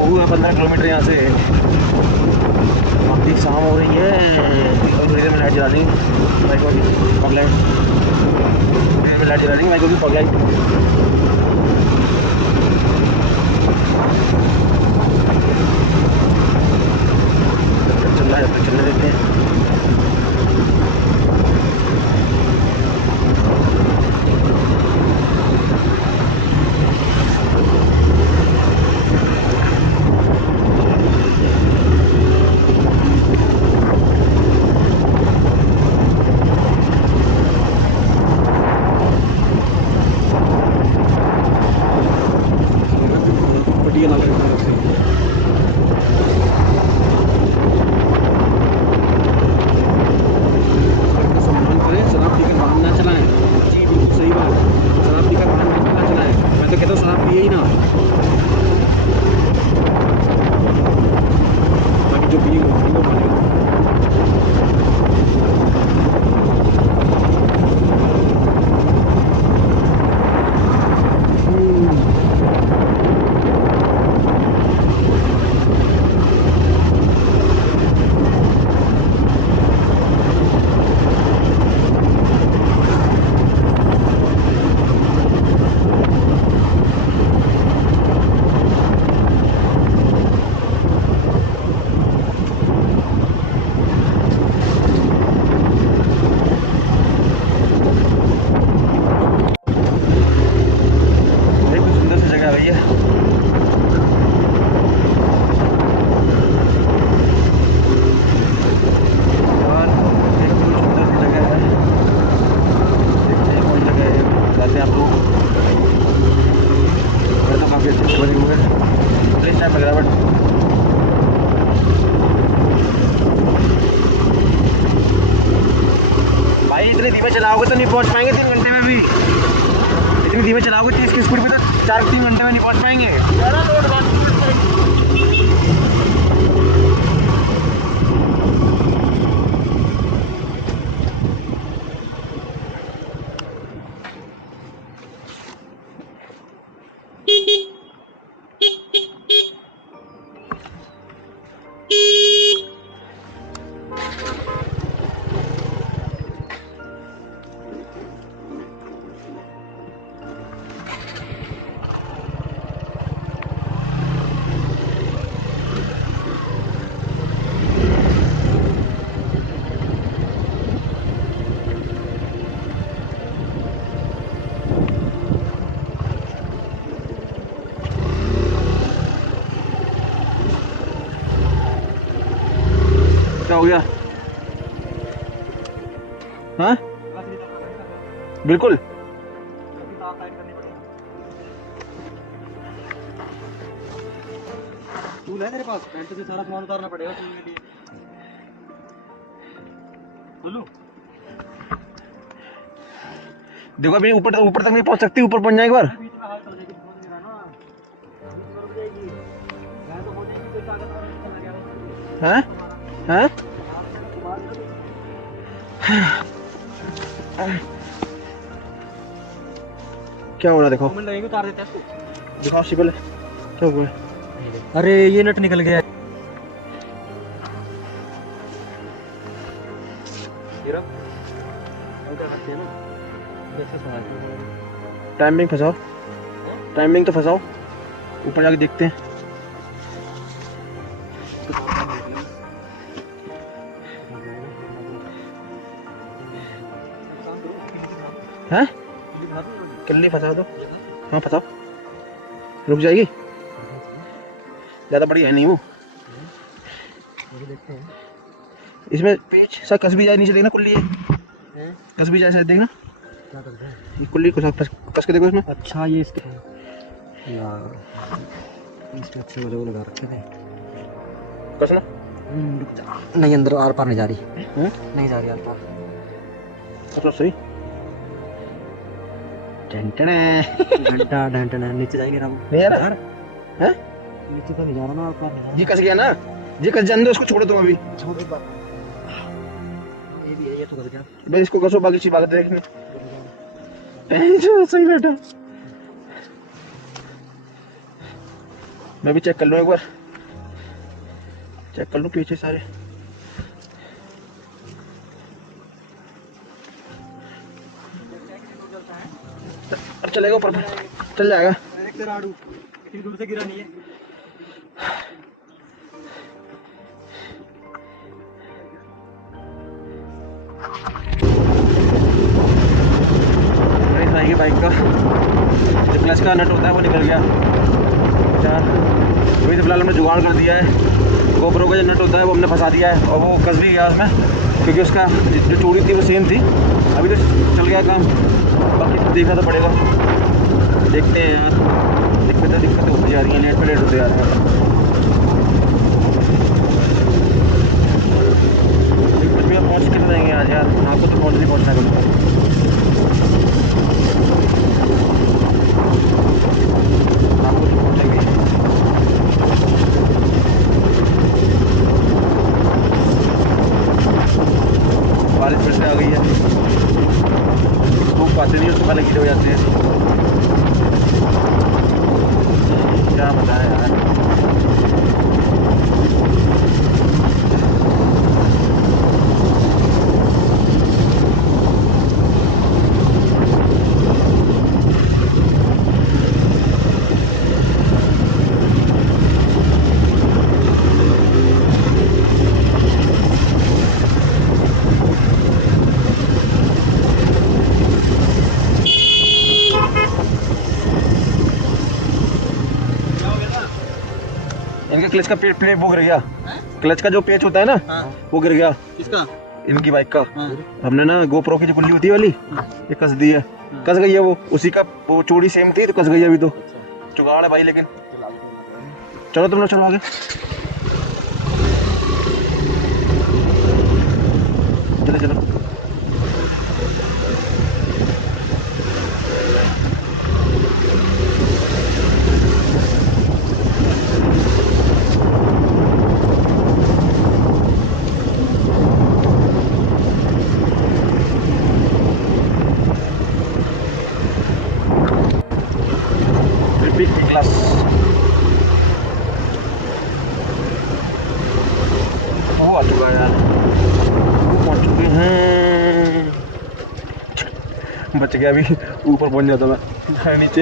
हुआ 15 किलोमीटर यहाँ से। काफ़ी शाम हो रही है, और थोड़ी देर में लाइट जला देंगे बाइक को भी, फॉग लाइट। थोड़ी देर में लाइट जला देंगे बाइक को भी, फॉग लाइट। चल रहा है तो चलने देते हैं। भाई इतने धीमे चलाओगे तो नहीं पहुंच पाएंगे 3 घंटे में भी। इतनी धीमे चलाओगे 30 की स्पीड पे तो 4-3 घंटे में नहीं पहुंच पाएंगे। क्या हो गया? हाँ बिल्कुल। टूल है तेरे पास? पेंट से सारा सामान उतारना पड़ेगा टूल के लिए। बोलो देखो अभी ऊपर तक नहीं पहुंच सकती, ऊपर पहुंच जाए एक बार। बीच में हाथ चल जाएगी, बहुत गिरा ना, बीच में रुक जाएगी। मैं तो हो जाएगी, कोई ताकत वाला नहीं चला गया। हैं हैं क्या हो रहा? देखो मिनट लगेंगे, उतार देते हैं इसको। दिखाओ शिबल क्या हुआ है? अरे ये नट निकल गया। टाइमिंग फंसाओ, टाइमिंग तो फंसाओ, ऊपर जाके देखते हैं। हैं किल्ली फंसा दो। हाँ फंसाओ, रुक जाएगी। ज़्यादा बड़ी है नहीं वो। इसमें पेच सा कस भी जाए, नीचे देखना कुल्ली है, कस भी जाए शायद, देखना ये कुल्ली को कस के देखो इसमें। अच्छा ये इसके यार इसके अच्छे वाले वो लगा रखे थे। कसना रुक जा, नहीं अंदर आर पार नहीं जा रही। नहीं जा रही आर पार। कसो सही। घंटा नीचे जाएंगे ना, नहीं आ रहा है, नीचे तो नहीं जा रहा ना, आर पार नहीं जा ये कस गया ना, ये कस जाने दो, उसको छोड़ो तुम अभी। छोड़ एक बार, ये भी है, ये तो कर गया। भाई इसको कसो, बाकी चीज बात देखने सही बैठा। मैं भी चेक कर लूँ एक बार, चेक कर लूँ पीछे सारे। और चलेगा ऊपर, चल जाएगा। इतनी दूर से गिरा नहीं है। बाइक का जो क्लच का नट होता है वो निकल गया। अच्छा वही तो फिलहाल हमने जुगाड़ कर दिया है। गोप्रो का जो नट होता है वो हमने फंसा दिया है, और वो कस भी गया उसमें, क्योंकि उसका जो चूड़ी थी वो सेम थी। अभी तो चल गया काम, बाकी तो देखना तो पड़ेगा। देखते हैं यार, दिक्कतें होती जा रही हैं, लेट पे लेट होते जा रहे हैं। कुछ भी पहुँच के रहेंगे आज यार, आपको तो पहुँचना है। बारिश फिर से आ गई है, धूप आते नहीं, उसके पहले गिरे हो जाते हैं। क्या बताएं यार। इनके क्लच का पेच वो गिर गया। क्लच का जो पेच होता है ना, वो गिर गया। किसका? इनकी बाइक का। हमने ना गोप्रो की जो कुल्ली होती है वाली, ये कस दी है, कस गई है वो। उसी का वो चूड़ी सेम थी तो कस गई है। अभी तो जुगाड़ है भाई, लेकिन चलो तुम लोग चलो आगे। चलो चलो। ट्रैफिक क्लास वो आ चुका है यार, वो पहुंच चुके हैं। बच गया, अभी ऊपर पहुंच जाता मैं नीचे।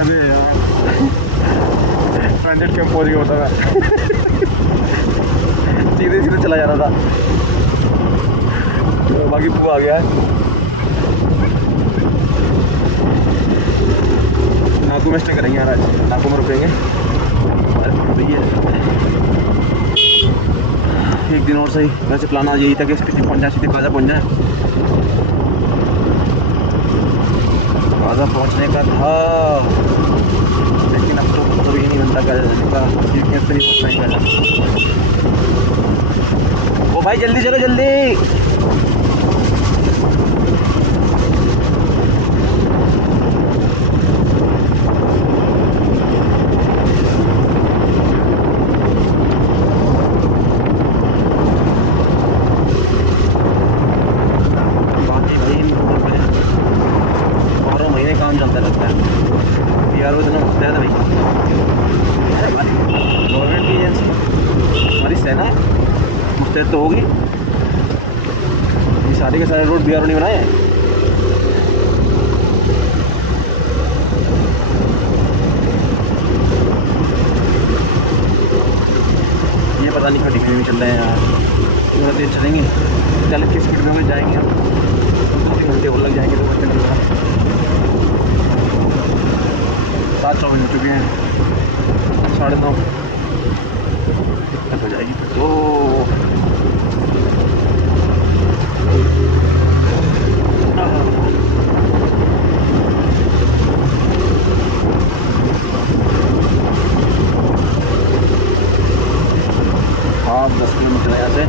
अरे यार 100 कैंप पहुंच गया होता मैं। सीधे सीधे चला जा रहा था, तो बाकी वो आ गया है। नाकू में स्टे करेंगे यार, आज नाकू में रुकेंगे। एक दिन और सही, वैसे प्लान आज यही था कि स्पीति पहुँच जाए, सीधे गाजा पहुँच जाए। गाजा पहुँचने का था, लेकिन अब तो ये नहीं बनता गाजा जाने का, सीधे पे नहीं पहुँचना ही। ओ भाई जल्दी चलो जल्दी। गवर्नमेंट की एजेंसी हमारी सेना मुस्तैद तो होगी। ये सारे के सारे रोड BRO नहीं बनाए हैं। ये पता नहीं खड़ी में चल रहे हैं यार, थोड़ा देर चलेंगे, 40 की स्पीड में जाएंगे हम, 2 घंटे और लग जाएंगे, 2 घंटे लग जाएंगे। 7 बज चुके हैं, 9:30 तक हो जाएगी फिर तो। हाँ 10 किलोमीटर यहाँ से।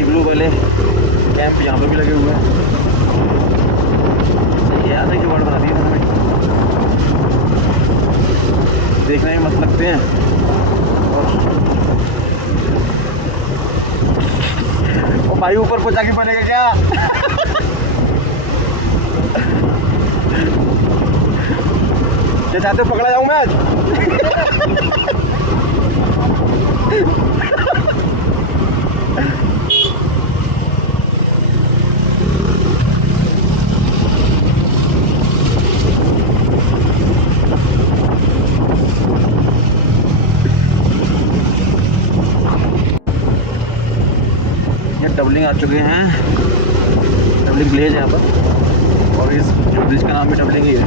इग्लू वाले कैंप यहाँ पे भी लगे हुए हैं। सही है यार, एक जुगाड़ बना दिया हमें, देखने में मस्त लगते हैं। और ओ भाई ऊपर पहुंचा के बनेगा क्या? क्या चाहते हो, पकड़ा जाऊं मैं आज? डबलिंग आ चुके हैं, डबलिंग विलेज यहाँ पर, और इस जो ब्रिज का नाम है डबलिंग ही है।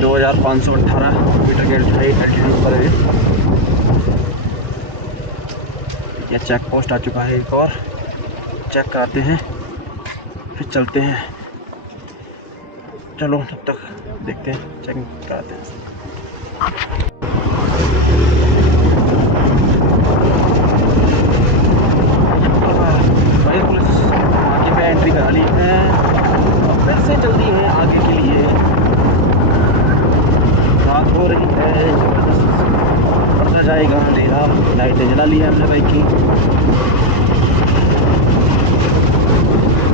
2518 मीटर के एल्टीट्यूड पर है। यह चेक पोस्ट आ चुका है, एक और चेक कराते हैं फिर चलते हैं। चलो तब तक देखते हैं, चेकिंग कराते हैं। एंट्री करा ली है, अब फिर से जल्दी है आगे के लिए। रात हो रही है, पड़ता जाएगा अंधेरा। लाइटें जला ली है हमने बाइक की।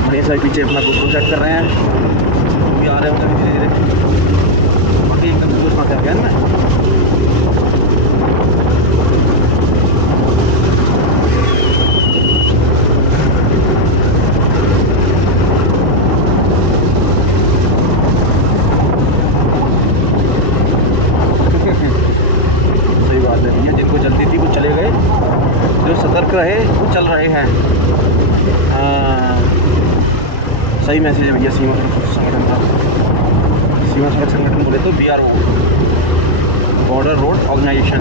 हमेशा पीछे अपना गोप्रो चेक कर रहे हैं, वो भी आ रहे होंगे धीरे धीरे। बाकी एकदम दूर पास आ गया ना। सतर्क रहे, वो चल रहे हैं। सही मैसेज है भैया सीमा सड़क संगठन का। सीमा सड़क संगठन बोले तो BRO, बॉर्डर रोड ऑर्गेनाइजेशन।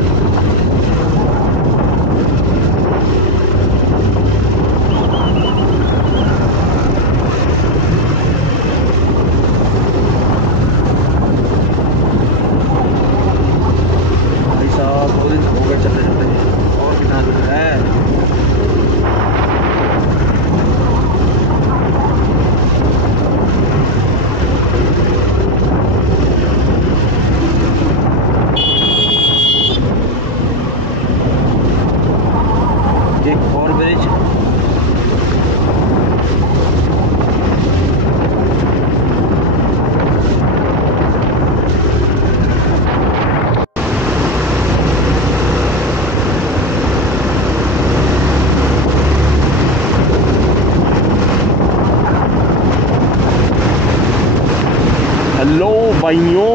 भाइयों,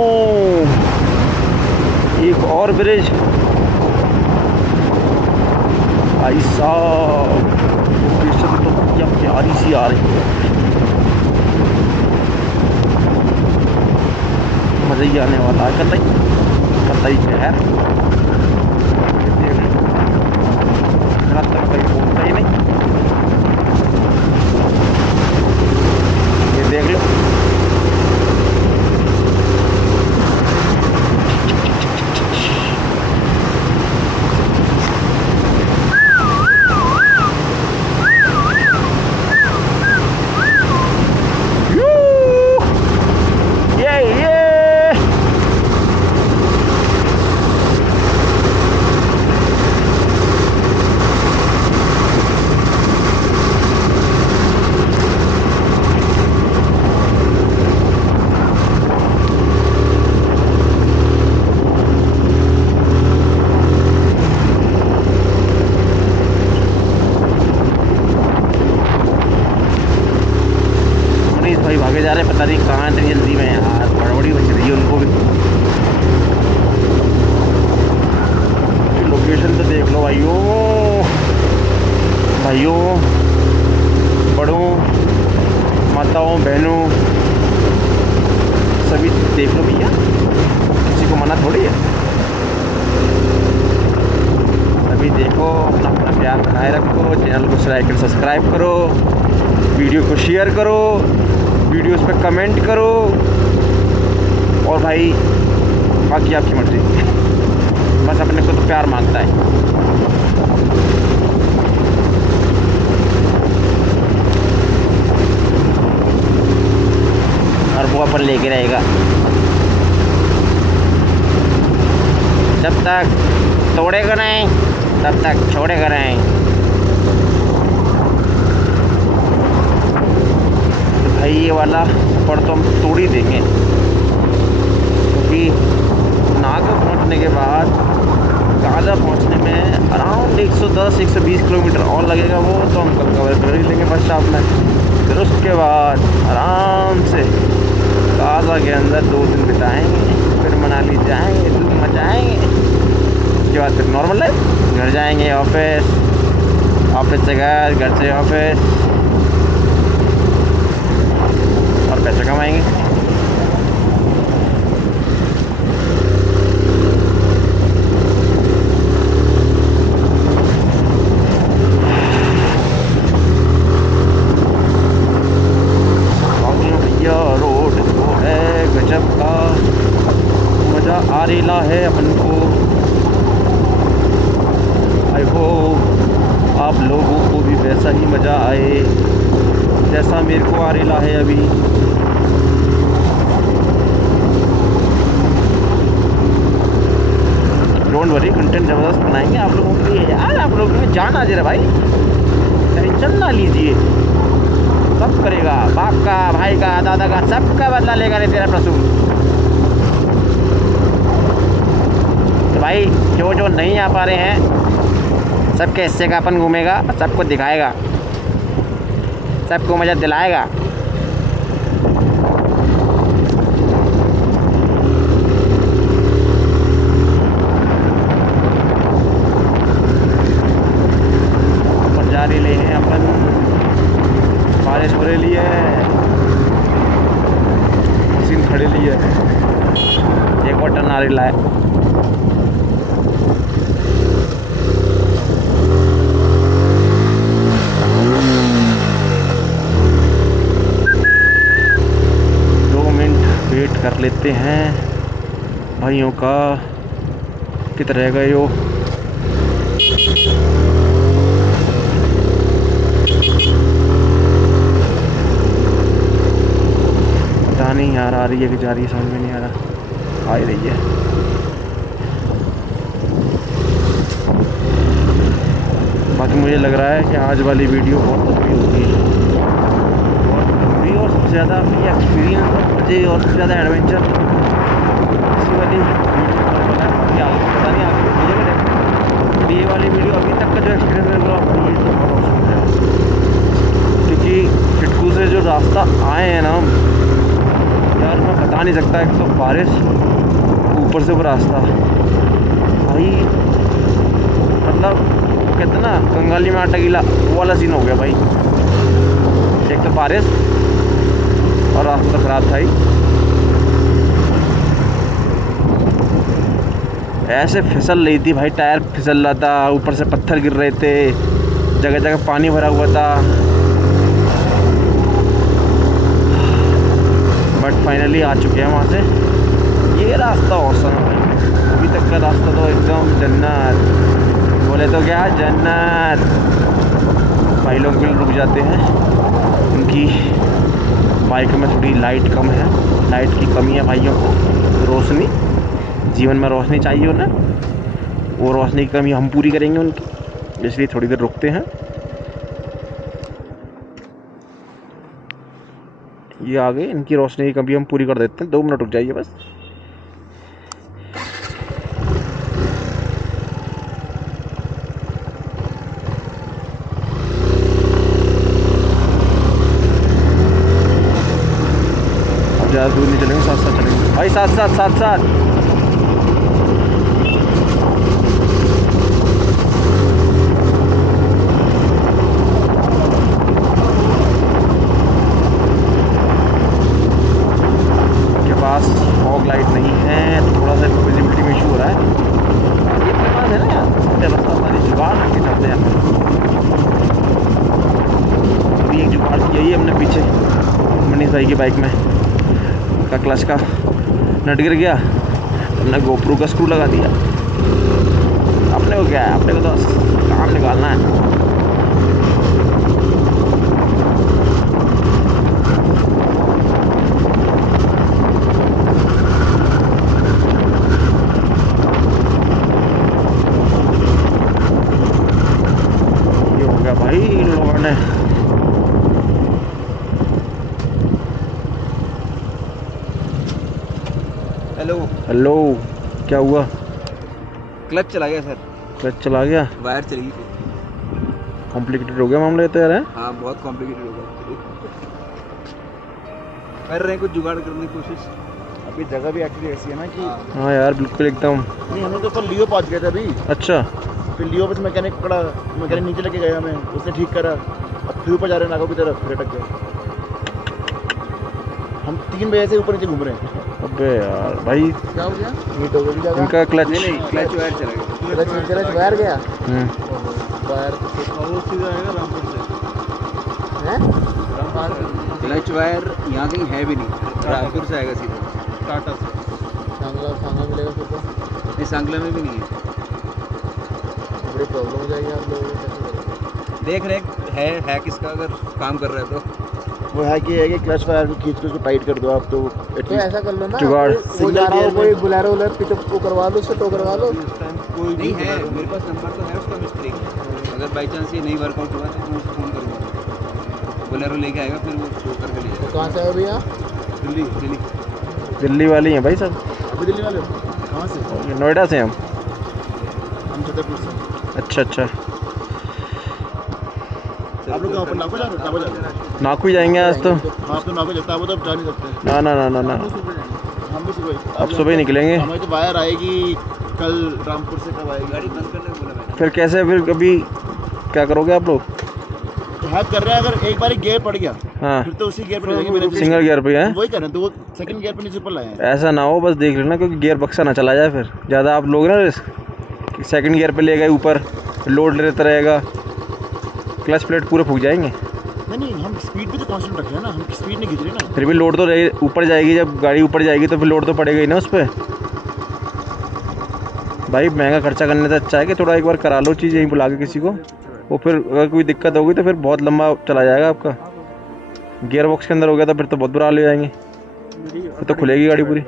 एक और ब्रिज भाई साहब। लोकेशन तो क्या प्यारी सी आ रही है, मज़ा ही आने वाला है। कतई शहर रात में कहीं पहुँचता ही नहीं। ये देख लो, भाई भागे जा रहे, पता नहीं कहाँ इतनी जल्दी में यार। बड़ी बच रही है उनको भी। लोकेशन तो देख लो भाइयों, भाइयों, बड़ों, माताओं, बहनों, सभी देख लो भैया, किसी को मना थोड़ी है। सभी देखो, अपना अपना प्यार बनाए रखो, चैनल को लाइक और सब्सक्राइब करो, वीडियो को शेयर करो, वीडियोस पे कमेंट करो, और भाई बाकी आपकी मर्जी। बस अपने को तो प्यार मांगता है। और वो अपन लेके रहेगा जब तक तोड़ेगा नहीं, तब तक छोड़ेगा नहीं। भाई ये वाला पर तो हम तोड़ ही देंगे, क्योंकि नागौर पहुंचने के बाद काजा पहुंचने में अराउंड 110-120 किलोमीटर और लगेगा। वो तो हम कल कवर कर ही लेंगे बस शाम में। फिर उसके बाद आराम से काजा के अंदर 2 दिन बिताएंगे, फिर मनाली जाएंगे, धूम मचाएंगे। उसके बाद फिर नॉर्मल लाइफ, घर जाएंगे, ऑफिस से घर से ऑफिस, और पैसे कमाएंगे। भैया रोड तो है गजब का, मज़ा आ रहा है अपन को। आई होप आप लोगों को भी वैसा ही मज़ा आए जैसा मेरे को आ रहा है अभी। डोंट वरी, कंटेंट ज़बरदस्त बनाएंगे आप लोगों के लिए यार। आप लोगों में जान आ जा रहा भाई, टेंशन ना लीजिए, सब करेगा। बाप का, भाई का, दादा का, सबका बदला लेगा रे तेरा प्रसून। तो भाई जो जो नहीं आ पा रहे हैं, सबके हिस्से का अपन घूमेगा, सबको दिखाएगा, सबको मजा दिलाएगा। और जा रही हैं अपन, बारिश हो रही है, मशीन खड़ी ली है, एक और टर्न आ रही है। वेट कर लेते हैं भाइयों का, किधर रह गए हो। पता नहीं यार, आ रही है कि जा रही है, समझ में नहीं आ रहा। आ ही रही है। बाकी मुझे लग रहा है कि आज वाली वीडियो बहुत लंबी होगी, और सबसे ज़्यादा एक्सपीरियंस और मजे और सबसे ज़्यादा एडवेंचर इसी वाली वीडियो पता नहीं आगे मिलेगा। ये वाली वीडियो अभी तक का जो एक्सपीरियंस है वो आपको ये तो बहुत औसम है, क्योंकि चिटकू से जो रास्ता आए हैं ना यार, मैं बता नहीं सकता, एक तो बारिश, ऊपर से ऊपर रास्ता भाई, मतलब कहते ना कंगाली में आटा गीला, वो वाला सीन हो गया भाई। एक तो बारिश और रास्ता तो खराब था ही। ऐसे फिसल रही थी भाई, टायर फिसल रहा था, ऊपर से पत्थर गिर रहे थे, जगह जगह पानी भरा हुआ था। बट फाइनली आ चुके हैं वहाँ से। ये रास्ता औसम है भाई, अभी तक का रास्ता तो एकदम जन्नत, बोले तो क्या जन्नत। भाई लोग भी रुक जाते हैं, उनकी बाइक में थोड़ी लाइट कम है, लाइट की कमी है भाइयों को, रोशनी, जीवन में रोशनी चाहिए उन्हें, वो रोशनी की कमी हम पूरी करेंगे उनकी, इसलिए थोड़ी देर रुकते हैं। ये आ गए, इनकी रोशनी की कमी हम पूरी कर देते हैं, 2 मिनट रुक जाइए बस। अब ज़्यादा दूर नहीं चलेंगे, साथ साथ चलेंगे भाई, साथ साथ साथ साथ। फॉग लाइट नहीं है, थोड़ा सा विजिबिलिटी में इशू हो रहा है। ये अपने पास है ना यार, रास्ता सारी जुगाड़ रख के चलते हैं। अभी एक जुगाड़ यही है हमने पीछे मनीष भाई की बाइक में, का क्लच का नट गिर गया, हमने गोप्रो का स्क्रू लगा दिया। अपने को क्या है, अपने को तो काम निकालना है। भाई इन लोगों ने हेलो क्या हुआ? क्लच चला गया सर। क्लच चला गया, वायर चली गई। कॉम्प्लिकेटेड हो गया मामला तो यार है। हाँ बहुत कॉम्प्लिकेटेड हो गया, कर रहे हैं कुछ जुगाड़ करने की कोशिश। अभी जगह भी एक्चुअली ऐसी है ना कि हाँ यार बिल्कुल एकदम। नहीं, हम लोग तो ऊपर लियो पहुंच गए थे अभी। अच्छा, फिर लियो बस मैकेनिक पकड़ा, मैकेनिक नीचे लेके गया हमें, उसने ठीक करा। अब फिर ऊपर जा रहे हैं नागो की तरफ, फिर अटक गए। हम 3 बजे से ऊपर नीचे घूम रहे हैं। अबे यार भाई क्या हो गया? हीट हो गई जगह। इनका क्लच, नहीं क्लच वायर चला गया। क्लच वायर गया। वायर वो सीधा आएगा रामपुर से। है? क्लच वायर यहाँ कहीं है भी नहीं, रामपुर से आएगा सीधा टाटा से। सांगला मिलेगा फिर तो। नहीं सांगला में भी नहीं है, बड़ी प्रॉब्लम हो जाएगी आप लोगों को। देख रहे है किसका, अगर काम कर रहा है तो वो है कि क्लच वायर को खींच के उसको टाइट कर दो आप, तो ऐसा कर लो ना, जुगाड़ सिग्नल गियर कोई बुलेरो उलर पिकअप को करवा लो, उससे टो करवा लो। कोई नहीं है मेरे पास, नंबर तो है उसका मिस्त्री का। अगर बाई चांस ये नहीं वर्कआउट हुआ तो मैं उसको फ़ोन करूँगा, बोलेरो लेके आएगा, फिर वो शो करके ले जाएगा। कहाँ से आए भैया? दिल्ली। दिल्ली वाले हैं भाई सब। अभी दिल्ली वाले हो? कहाँ से? नोएडा से हम छतरपुर से। अच्छा। आप लोग कहाँ पर नागो जा रहे हो? नागो जा रहे हो? नाकू जाएंगे आज तो। आप तो नागो जाता है, तो आप जा नहीं सकते। ना हम भी सुबह, अब सुबह ही निकलेंगे। हमें तो वायर आएगी कल रामपुर से, कब आएगी? गाड़ी बंद करने को बोला मैंने। फिर कैसे, फिर अभी क्या करोगे आप लोग? हेल्प कर रहे हैं, अगर एक बार गियर पड़ गया हाँ, फिर तो उसी गियर पर रहेंगे मेरे। सिंगल गियर पे है, वही कर रहे हैं, तो वो सेकंड गियर पे नीचे ऊपर लाए हैं। ऐसा ना हो, बस देख लेना, क्योंकि गियर बक्सा ना चला जाए फिर ज़्यादा आप लोग ना रिस्क। सेकंड गियर पे ले गए ऊपर, लोड लेता रहेगा, क्लच प्लेट पूरे फूक जाएंगे। नहीं, हम स्पीड भी तो कांस्टेंट रख रहे हैं ना, हम स्पीड नहीं खींच रहे ना। फिर भी लोड तो रहे, ऊपर जाएगी, जब गाड़ी ऊपर जाएगी तो फिर लोड तो पड़ेगा ही ना उस पर। भाई महंगा खर्चा करने से अच्छा है कि थोड़ा एक बार करा लो चीज़ यहीं बुला के किसी को, वो फिर अगर कोई दिक्कत होगी तो फिर बहुत लंबा चला जाएगा आपका। गियर बॉक्स के अंदर हो गया तो फिर तो बहुत बुरा हाल हो जाएंगे, फिर तो खुलेगी गाड़ी पूरी।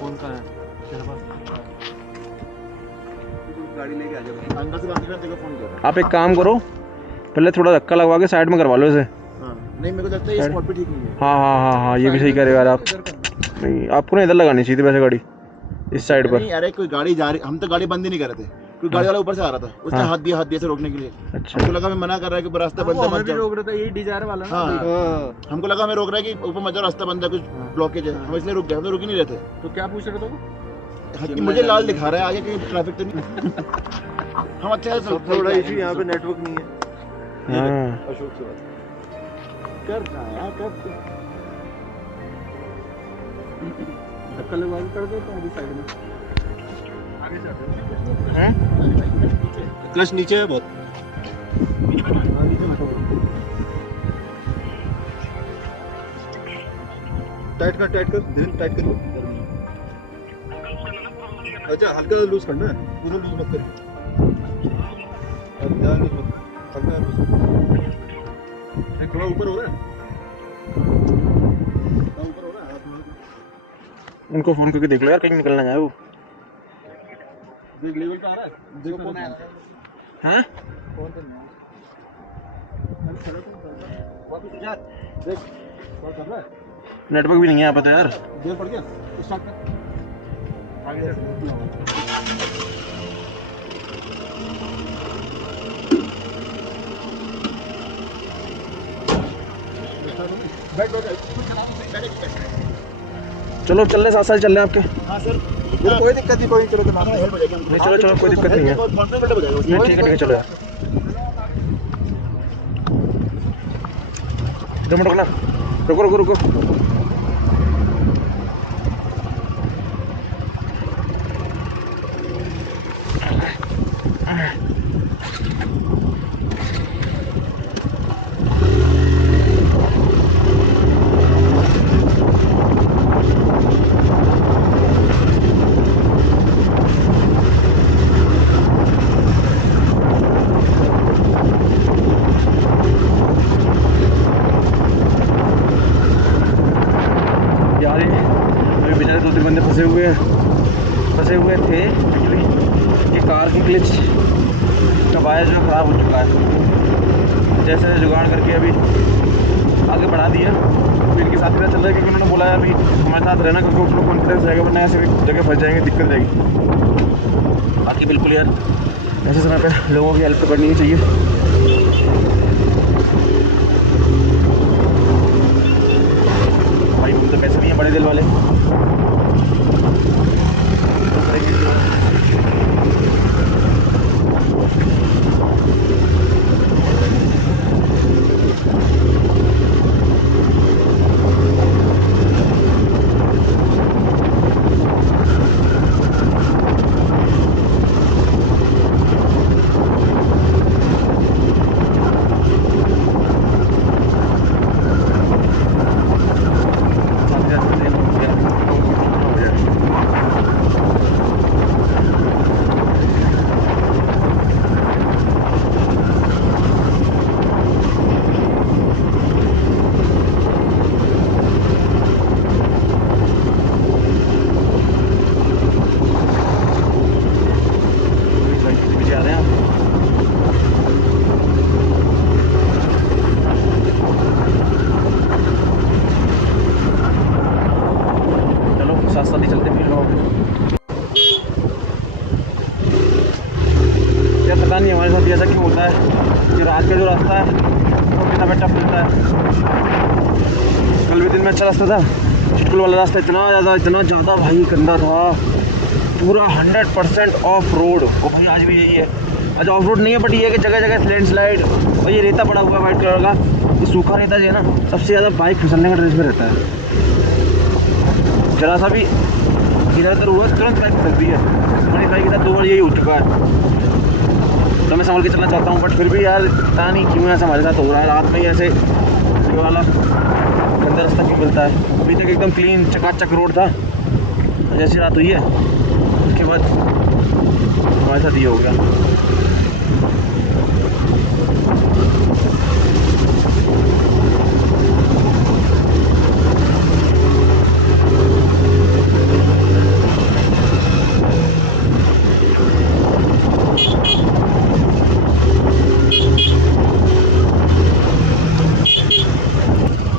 फोन कहाँ है तेरे पास? गाड़ी लेके आ जाओ। अंदर से बात करते फोन कर। आप एक काम करो, पहले थोड़ा धक्का लगवा के साइड में करवा लो इसे। नहीं, मेरे को लगता है ये स्पॉट पे ठीक नहीं है। हाँ, ये भी सही करेगा आप। नहीं, आपको ना इधर लगानी चाहिए थी वैसे गाड़ी, इस साइड पर। नहीं अरे कोई गाड़ी जा रही, हम तो गाड़ी बंद ही नहीं कर रहे थे, कोई गाड़ी वाला ऊपर से आ रहा था, उसने हाँ। हाथ दिया से रोकने के लिए। अच्छा हमको लगा मैं मना कर रहा है कि रास्ता बंद है, मत जाओ। रोक रहा था, यही डिजायर वाला ना। हाँ, हमको लगा मैं रोक रहा है कि ऊपर मत जाओ, रास्ता बंद है, कुछ ब्लॉकेज है, हम इसलिए रुक गए, हम तो रुक ही नहीं रहे थे। तो क्या पूछ रहे थे वो? कि मुझे लाल दिखा रहा है, आगे कहीं ट्रैफिक तो नहीं। हम अच्छे से थोड़ा इशू यहाँ पे नेटवर्क नहीं है। हाँ अशोक से बात कर रहा है कब धक्का लगवा के कर देता हूँ साइड में। क्लच नीचे है बहुत। टाइट कर धीरे टाइट कर। अच्छा हल्का लूज करना है, पूरा लूज मत कर। ध्यान लूज मत, हल्का लूज। थोड़ा ऊपर हो रहा है, ऊपर हो रहा है। उनको फोन करके देख लो यार, कहीं निकलना जाए वो। देख लेवल पे आ रहा है, देखो कौन आ रहा है। हाँ कौन तो नहीं वापस जा, देख कौन कर रहा है। नेटवर्क भी नहीं है यहाँ पे तो यार। देर पड़ गया, स्टार्ट कर आगे से। बैठ चलो चल रहे, साथ साथ चल रहे आपके। हाँ सर, कोई दिक्कत नहीं, कोई चलो तो नाम हेल्प हो जाएगी हमको। नहीं चलो कोई दिक्कत नहीं है। कॉन्फिडेंट हो जाएगा उसमें। नहीं ठीक है चलो यार। 2 मिनट रुकना, रुको। यार अभी बेचारे 2-3 बंदे फंसे हुए थे एक्चुअली। ये कार की क्लिच का वायर जो ख़राब हो चुका है, जैसे जुगाड़ करके अभी आगे बढ़ा दिया। तो इनके साथ मेरा चल रहा है क्योंकि उन्होंने बोला अभी हमारे साथ रहना, क्योंकि उसको कॉन्फिडेंस रहेगा, वरना ऐसे भी जगह फंस जाएंगे, दिक्कत जाएगी। बाकी बिल्कुल यार ऐसे समय पे लोगों की हेल्प तो करनी ही चाहिए। भाई हम तो पैसे नहीं है बड़े दिल वाले। साथ साथ ही चलते फिर लोग यार, पता नहीं हमारे साथ ऐसा क्यों होता है कि रात का जो रास्ता है वो कितना बेटा मिलता है। कल भी दिन में अच्छा रास्ता था, चिटकुल वाला रास्ता इतना ज़्यादा भाई गंदा था, पूरा 100% ऑफ रोड। वो भाई आज भी यही है, आज ऑफ रोड नहीं है, बट ये है कि जगह जगह लैंडस्लाइड और ये रेता पड़ा हुआ है वाइट कलर का। ये सूखा रेता जो है ना, सबसे ज़्यादा बाइक फिसलने का ड्रेस में रहता है। जरा सा भी इधर हुआ तुरंत बाइक फिसलती है। हमारी बाइक के साथ 2 बार यही हो चुका है। तो मैं संभल के चलना चाहता हूँ, बट फिर भी यार पता नहीं क्यों ऐसा हमारे साथ हो रहा है। रात में ही ऐसे ये वाला गंदा रास्ता क्यों मिलता है। अभी तक एकदम क्लीन चकाचक रोड था, जैसी रात हुई है उसके बाद हमारे साथ ये हो गया।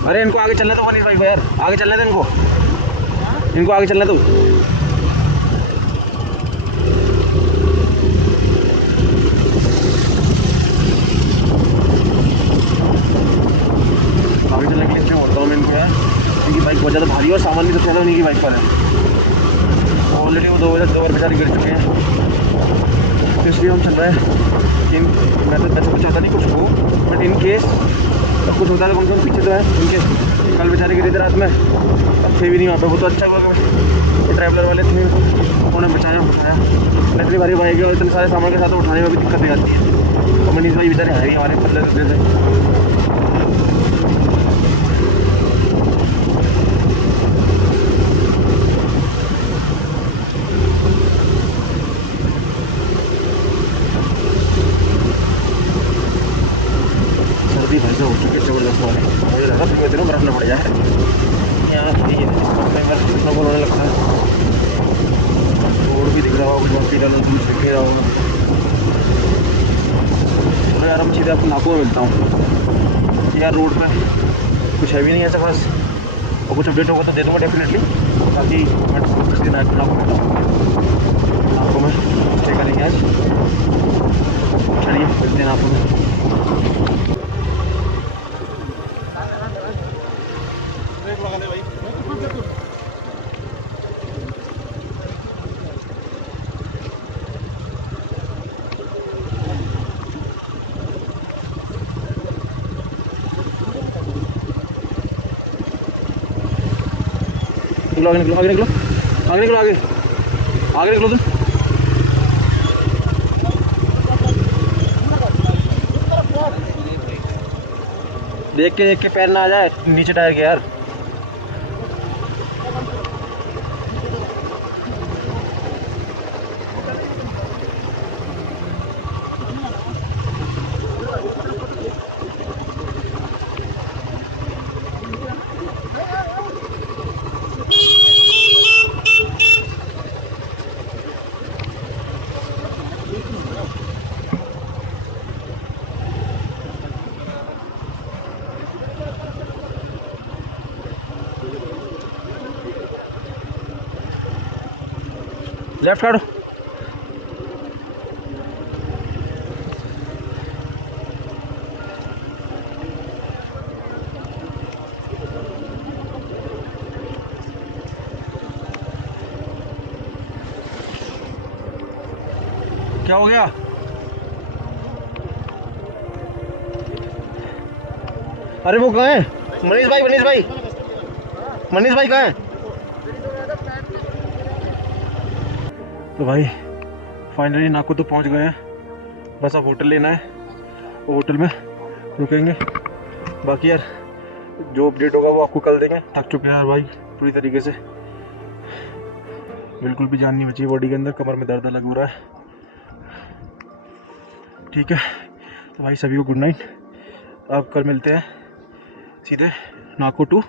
अरे इनको आगे चलने दो मनीष भाई, यार आगे चलने दो इनको आगे चलने दो। और सामान भी सबसे ज़्यादा उन्हीं की बाइक पर है। ऑलरेडी वो 2 बार बेचारे गिर चुके हैं, तो इसलिए हम चल रहे हैं कि मैं तो वैसे कुछ चाहता नहीं कुछ हो, बट इन केस कुछ होता है तो कम से कम पीछे तो है। इनके कल बेचारे गिरे थे रात में, अब थे भी नहीं वहाँ पे। वो तो अच्छा हुआ कि ट्रैवलर वाले थे, उन्होंने बचाया इतनी भारी बाइक है और इतने सारे सामान के साथ उठाने में भी दिक्कत नहीं आती है। और मनीष भाई बेचारे है ही हमारे पल्ले दुखने से। सर्दी भाई से हो चुकी है जबरदस्त वाली, मुझे लगा फिर दिनों बर्फ न पड़ जाए। यहाँ स्नोफॉल होने लगता है, रोड भी दिख रहा होगा, बाकी डालो दूर दिख रहा होगा। चलो यार, मैं सीधे आपको नाको में मिलता हूँ। यार रोड पे कुछ है भी नहीं ऐसा खास, और कुछ अपडेट होगा तो दे दूँगा डेफिनेटली, ताकि मैं किसी दिन नाको मिलता हूँ। नाको में स्टे करेंगे आज, चलिए मिलते हैं नाको में। निकलो आगे, निकलो आगे, निकलो आगे, निकलो आगे, आगे निकलो तुम। देख के पैर ना आ जाए नीचे टायर के यार। लेफ्ट काटो। क्या हो गया? अरे वो कहाँ है? मनीष भाई, मनीष भाई, मनीष भाई कहाँ है? तो भाई फाइनली नाको तो पहुंच गए हैं, बस अब होटल लेना है, होटल में रुकेंगे। बाकी यार जो अपडेट होगा वो आपको कल देंगे। थक चुके हैं यार भाई पूरी तरीके से, बिल्कुल भी जान नहीं बची बॉडी के अंदर, कमर में दर्द अलग हो रहा है। ठीक है तो भाई सभी को गुड नाइट, आप कल मिलते हैं सीधे नाको टू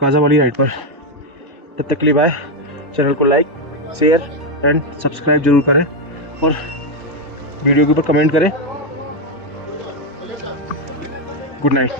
काजा वाली राइड पर। तब तक के लिए बाय। चैनल को लाइक, शेयर एंड सब्सक्राइब जरूर करें और वीडियो के ऊपर कमेंट करें। Good night.